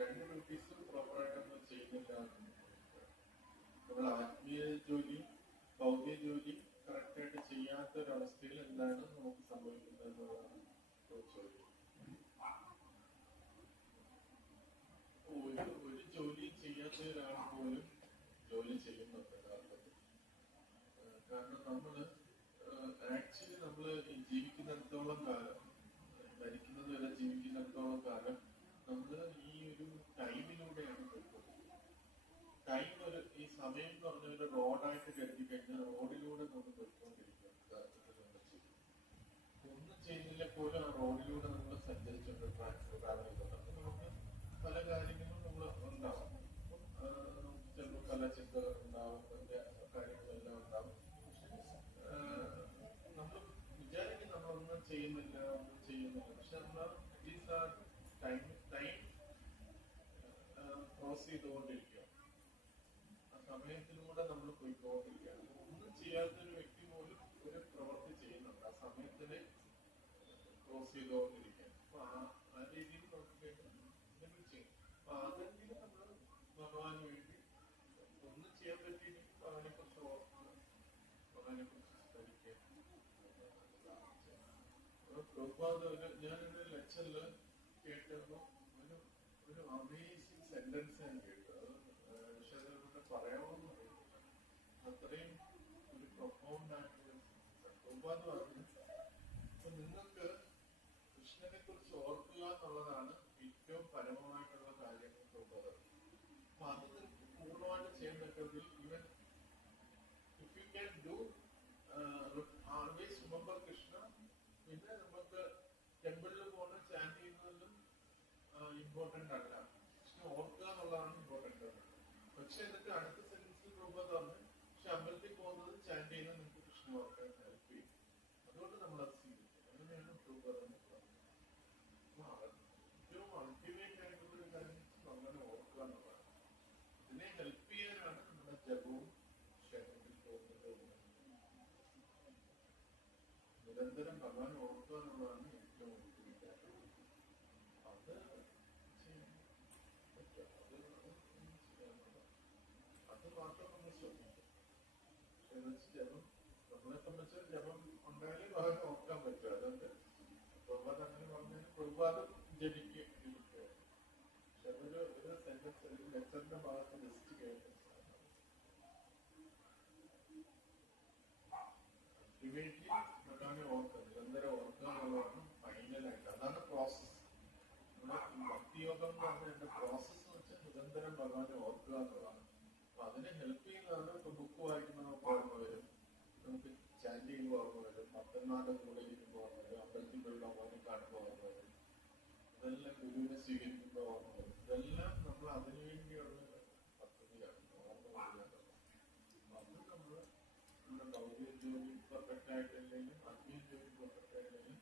രണ്ട് ഡ്യൂട്ടീസും പ്രോപ്പറായിട്ടൊന്നും ചെയ്യുന്നില്ല. നമ്മൾ ആത്മീയ ജോലി ഭൗതിക ജോലി കറക്റ്റായിട്ട് ചെയ്യാത്തൊരവസ്ഥയിൽ എന്താണ് നമുക്ക് സംഭവിക്കുന്നത് എന്നുള്ളതാണ് ചോദ്യം. ഒരു ജോലി ചെയ്യാത്ത ഒരാൾ പോലും ജോലി ചെയ്യുന്നുണ്ട് യഥാർത്ഥത്തിൽ. കാരണം നമ്മള് ആക്ച്വലി നമ്മള് ജീവിക്കുന്നിടത്തോളം കാലം, മരിക്കുന്നത് വരെ ജീവിക്കുന്നിടത്തോളം കാലം നമ്മള് ഈ ഒരു ടൈമിലൂടെയാണ് പോയിക്കൊണ്ടിരിക്കുന്നത്. ടൈം ഈ സമയം എന്ന് പറഞ്ഞ ഒരു റോഡായിട്ട് കരുതി കഴിഞ്ഞാൽ റോഡിലൂടെ നമ്മൾ പോയിക്കൊണ്ടിരിക്കുക. ഒന്നും ചെയ്യുന്നില്ല പോലും ആ റോഡിലൂടെ നമ്മൾ സഞ്ചരിച്ചുകൊണ്ട് ട്രാവൽ ചെയ്തത്. അപ്പൊ നമുക്ക് പല കാര്യങ്ങളും നമ്മൾ ഉണ്ടാവും. ചിലപ്പോൾ പല ചിന്തകൾ ഉണ്ടാവും, അതിന്റെ കാര്യങ്ങളെല്ലാം ഉണ്ടാവും. ഈശ്വരന് these are time ക്രോസ് ചെയ്തുകൊണ്ടിരിക്കുക. ആ സമയത്തിലൂടെ നമ്മൾ പോയിക്കൊണ്ടിരിക്കുകയാണ്. ഒന്നും ചെയ്യാത്തൊരു വ്യക്തി പോലും ഒരു പ്രവൃത്തി ചെയ്യുന്നുണ്ട് ആ സമയത്തിന് ക്രോസ് ചെയ്തുകൊണ്ടിരിക്കുക. അപ്പൊ ആ രീതിയിൽ നോക്കിക്കഴിഞ്ഞാൽ ചെയ്യും. അപ്പൊ അതെങ്കിലും നമ്മൾ ഭഗവാന് വേണ്ടി ഒന്നും ചെയ്യാൻ പറ്റിയില്ലെങ്കിൽ ഭഗവാനെ കുറിച്ച് ഓർക്കുക, ഭഗവാനെ കുറിച്ച് സ്മരിക്കുക. ഞാനൊരു ലെക്ചറില് കേട്ടപ്പോ ഒരു അമേസിങ് സെന്റൻസ് ഞാൻ കേട്ടു. അത് വിശദമായിട്ട് പറയാമെന്ന് അറിയില്ല. അത്രയും ഒരു പ്രൊഫൗണ്ട് ആയിട്ടുള്ള പ്രഭുപാദ് പറഞ്ഞു, അപ്പൊ നിങ്ങൾക്ക് കൃഷ്ണനെ കുറിച്ച് ഓർക്കുക എന്നുള്ളതാണ് ഏറ്റവും പരമമായിട്ടുള്ള കാര്യം. പ്രഭുപാദ് അപ്പൊ അത് നിങ്ങൾക്ക് പൂർണ്ണമായിട്ട് ചെയ്യാൻ പറ്റുമെങ്കിൽ even if you can do always remember Krishna, പിന്നെ നമുക്ക് ടെമ്പിളിൽ പോകുന്ന ചാൻഡ് ചെയ്യുന്നതിലും ഇമ്പോർട്ടന്റ് അല്ല, കൃഷ്ണ ഓർക്കുക എന്നുള്ളതാണ് ഇമ്പോർട്ടന്റ്. പക്ഷെ എന്നിട്ട് അടുത്ത സെന്റൻസിൽ പ്രഭുപാദ് പറഞ്ഞു, പക്ഷെ അമ്പലത്തിൽ പോകുന്നത് ചാൻഡ് ചെയ്യുന്നത് നിങ്ങൾക്ക് കൃഷ്ണ ഓർക്കാൻ ഹെൽപ്പ് ചെയ്യും, അതുകൊണ്ട് നമ്മൾ അത് സ്വീകരിക്കും. അങ്ങനെയാണ് പ്രഭുപാദ് ഏറ്റവും അൾട്ടിമേറ്റ് ആയിട്ടുള്ള ഒരു കാര്യം അങ്ങനെ ഓർക്കുക എന്നുള്ളതാണ്. ഇതിനെ ഹെൽപ്പ് ചെയ്യാനാണ് നമ്മുടെ ജപവും ക്ഷേത്രത്തിൽ പോകുന്നത്. നിരന്തരം ഭഗവാൻ ഓർക്കുക എന്നുള്ളതാണ് ഏറ്റവും അൾട്ടിമേറ്റ് ആയിട്ടുള്ളത്. അത് ചെയ്യാൻ പറ്റും, അത് മാത്രം നമ്മൾ ശ്രദ്ധിക്കും. ജപം നമ്മളെ സംബന്ധിച്ച് ജപം ഉണ്ടായാലേ ഭഗവാൻ ഓർക്കാൻ പറ്റും. അതുകൊണ്ട് പ്രഭുപാദ് അങ്ങനെ പറഞ്ഞാൽ പ്രഭുപാദം ജപിക്കുക. പക്ഷെ അതൊരു സെന്റൻസ് ഒരു ലെക്ചറിന്റെ ഭാഗത്ത് ജസ്റ്റ് കേട്ടു. അൾട്ടിമേറ്റ്ലി ഭഗവാനെ ഓർക്കുക, നിരന്തരം ഓർക്കുക എന്നുള്ളതാണ് ഫൈനലായിട്ട്. അതാണ് പ്രോസസ്. നമ്മുടെ ഭക്തിയോഗം എന്ന് പറഞ്ഞാൽ എന്റെ പ്രോസസ് എന്ന് വെച്ചാൽ നിരന്തരം ഭഗവാനെ ഓർക്കുക എന്നുള്ളതാണ്. അപ്പൊ അതിനെ ഹെൽപ്പ് ചെയ്യുന്നതാണ്. ഇപ്പൊ ബുക്ക് വായിക്കുമ്പോൾ നമുക്ക് ഓർമ്മ വരും, നമുക്ക് ചാൻഡ് ചെയ്യുമ്പോൾ ഓർമ്മ വരും, ഭക്തന്മാരുടെ കൂടെ ഇരിക്കുമ്പോൾ ഓർമ്മ വരും, അമ്പലത്തിൽ പോയി ഭഗവാനെ കാണുമ്പോൾ ഓർമ്മ വരും, ഇതെല്ലാം ഗുരുവിനെ സ്വീകരിക്കുമ്പോൾ ഓർമ്മ വരും. ഇതെല്ലാം നമ്മൾ അതിനുവേണ്ടിയുള്ള പദ്ധതിയാണ്, ഓർമ്മ വരിക. അത് നമ്മൾ നമ്മുടെ ഭൗതിക ജോലി പെർഫെക്റ്റ് ആയിട്ടില്ലെങ്കിൽ, ആത്മീയ ജോലി പെർഫെക്റ്റ് ആയിട്ടില്ലെങ്കിൽ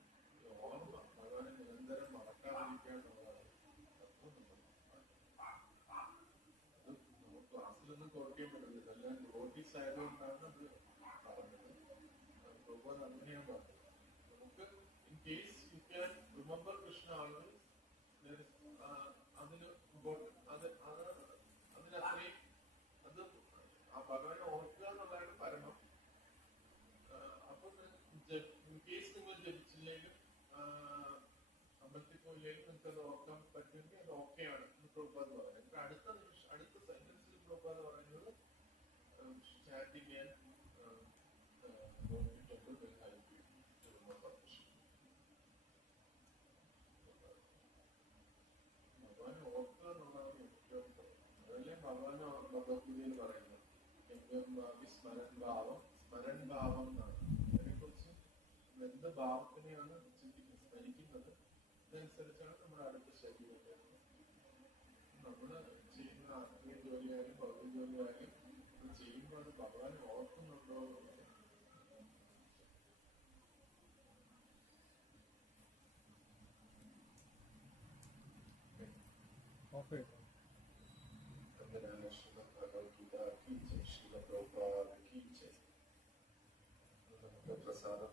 ഓർമ്മ ഭഗവാനെ നിരന്തരം മറക്കാതിരിക്കുക എന്നുള്ളതാണ്. അത് നമ്മൾ ക്ലാസ്സിലൊന്നും കോർക്കാൻ പറ്റില്ല, ഇതെല്ലാം നോട്ടീസ് ആയതുകൊണ്ടാണ് അത് പറഞ്ഞത്. പ്രഭുപാദ് അങ്ങനെയാണ് പറഞ്ഞത്. നമുക്ക് in case you can remember Krishna ആളുകൾ അതിനത്രയും അത് ആ ഭഗവാനെ ഓർക്കുക എന്നുള്ളതാണ് പരമം. അപ്പൊ ഇൻ കേസ് നിങ്ങൾ ജപിച്ചില്ലെങ്കിലും അമ്പലത്തിൽ പോയില്ലെങ്കിലും നിങ്ങൾക്ക് അത് ഓർക്കാൻ പറ്റുമെങ്കിൽ അത് ഓക്കെയാണ് എന്ന് പ്രഭുപാദ് പറയുന്നത്. അടുത്ത സെന്റൻസിൽ പ്രഭുപാദ് പറയുന്നത് chanting and temple will help you to remember Krishna. ഭഗവാനെ ഓർക്കുക എന്നുള്ളതാണ് ഏറ്റവും അതല്ലേ ഭഗവാൻ ഭഗവത്ഗീതയിൽ പറയുന്നത്. സ്മരൺ ഭാവം, സ്മരൺ ഭാവം എന്നാണ്. അതിനെക്കുറിച്ച് എന്ത് ഭാവത്തിനെയാണ് സ്മരിക്കുന്നത് അതനുസരിച്ചാണ് നമ്മുടെ അടുത്ത ശരീരം വരുന്നത്. നമ്മൾ ചെയ്യുന്ന ആത്മീയ ജോലിയായാലും ഭൗതിക ജോലിയായാലും അത് ചെയ്യുമ്പോൾ അത് ഭഗവാനെ ഓർക്കുന്നുണ്ടോ എന്നുള്ളത്. ഓക്കെ. ഭഗവത്ഗീത കീ ജയ്, ശ്രീല പ്രഭുപാദ് കീ ജയ്. നമുക്ക് പ്രസാദം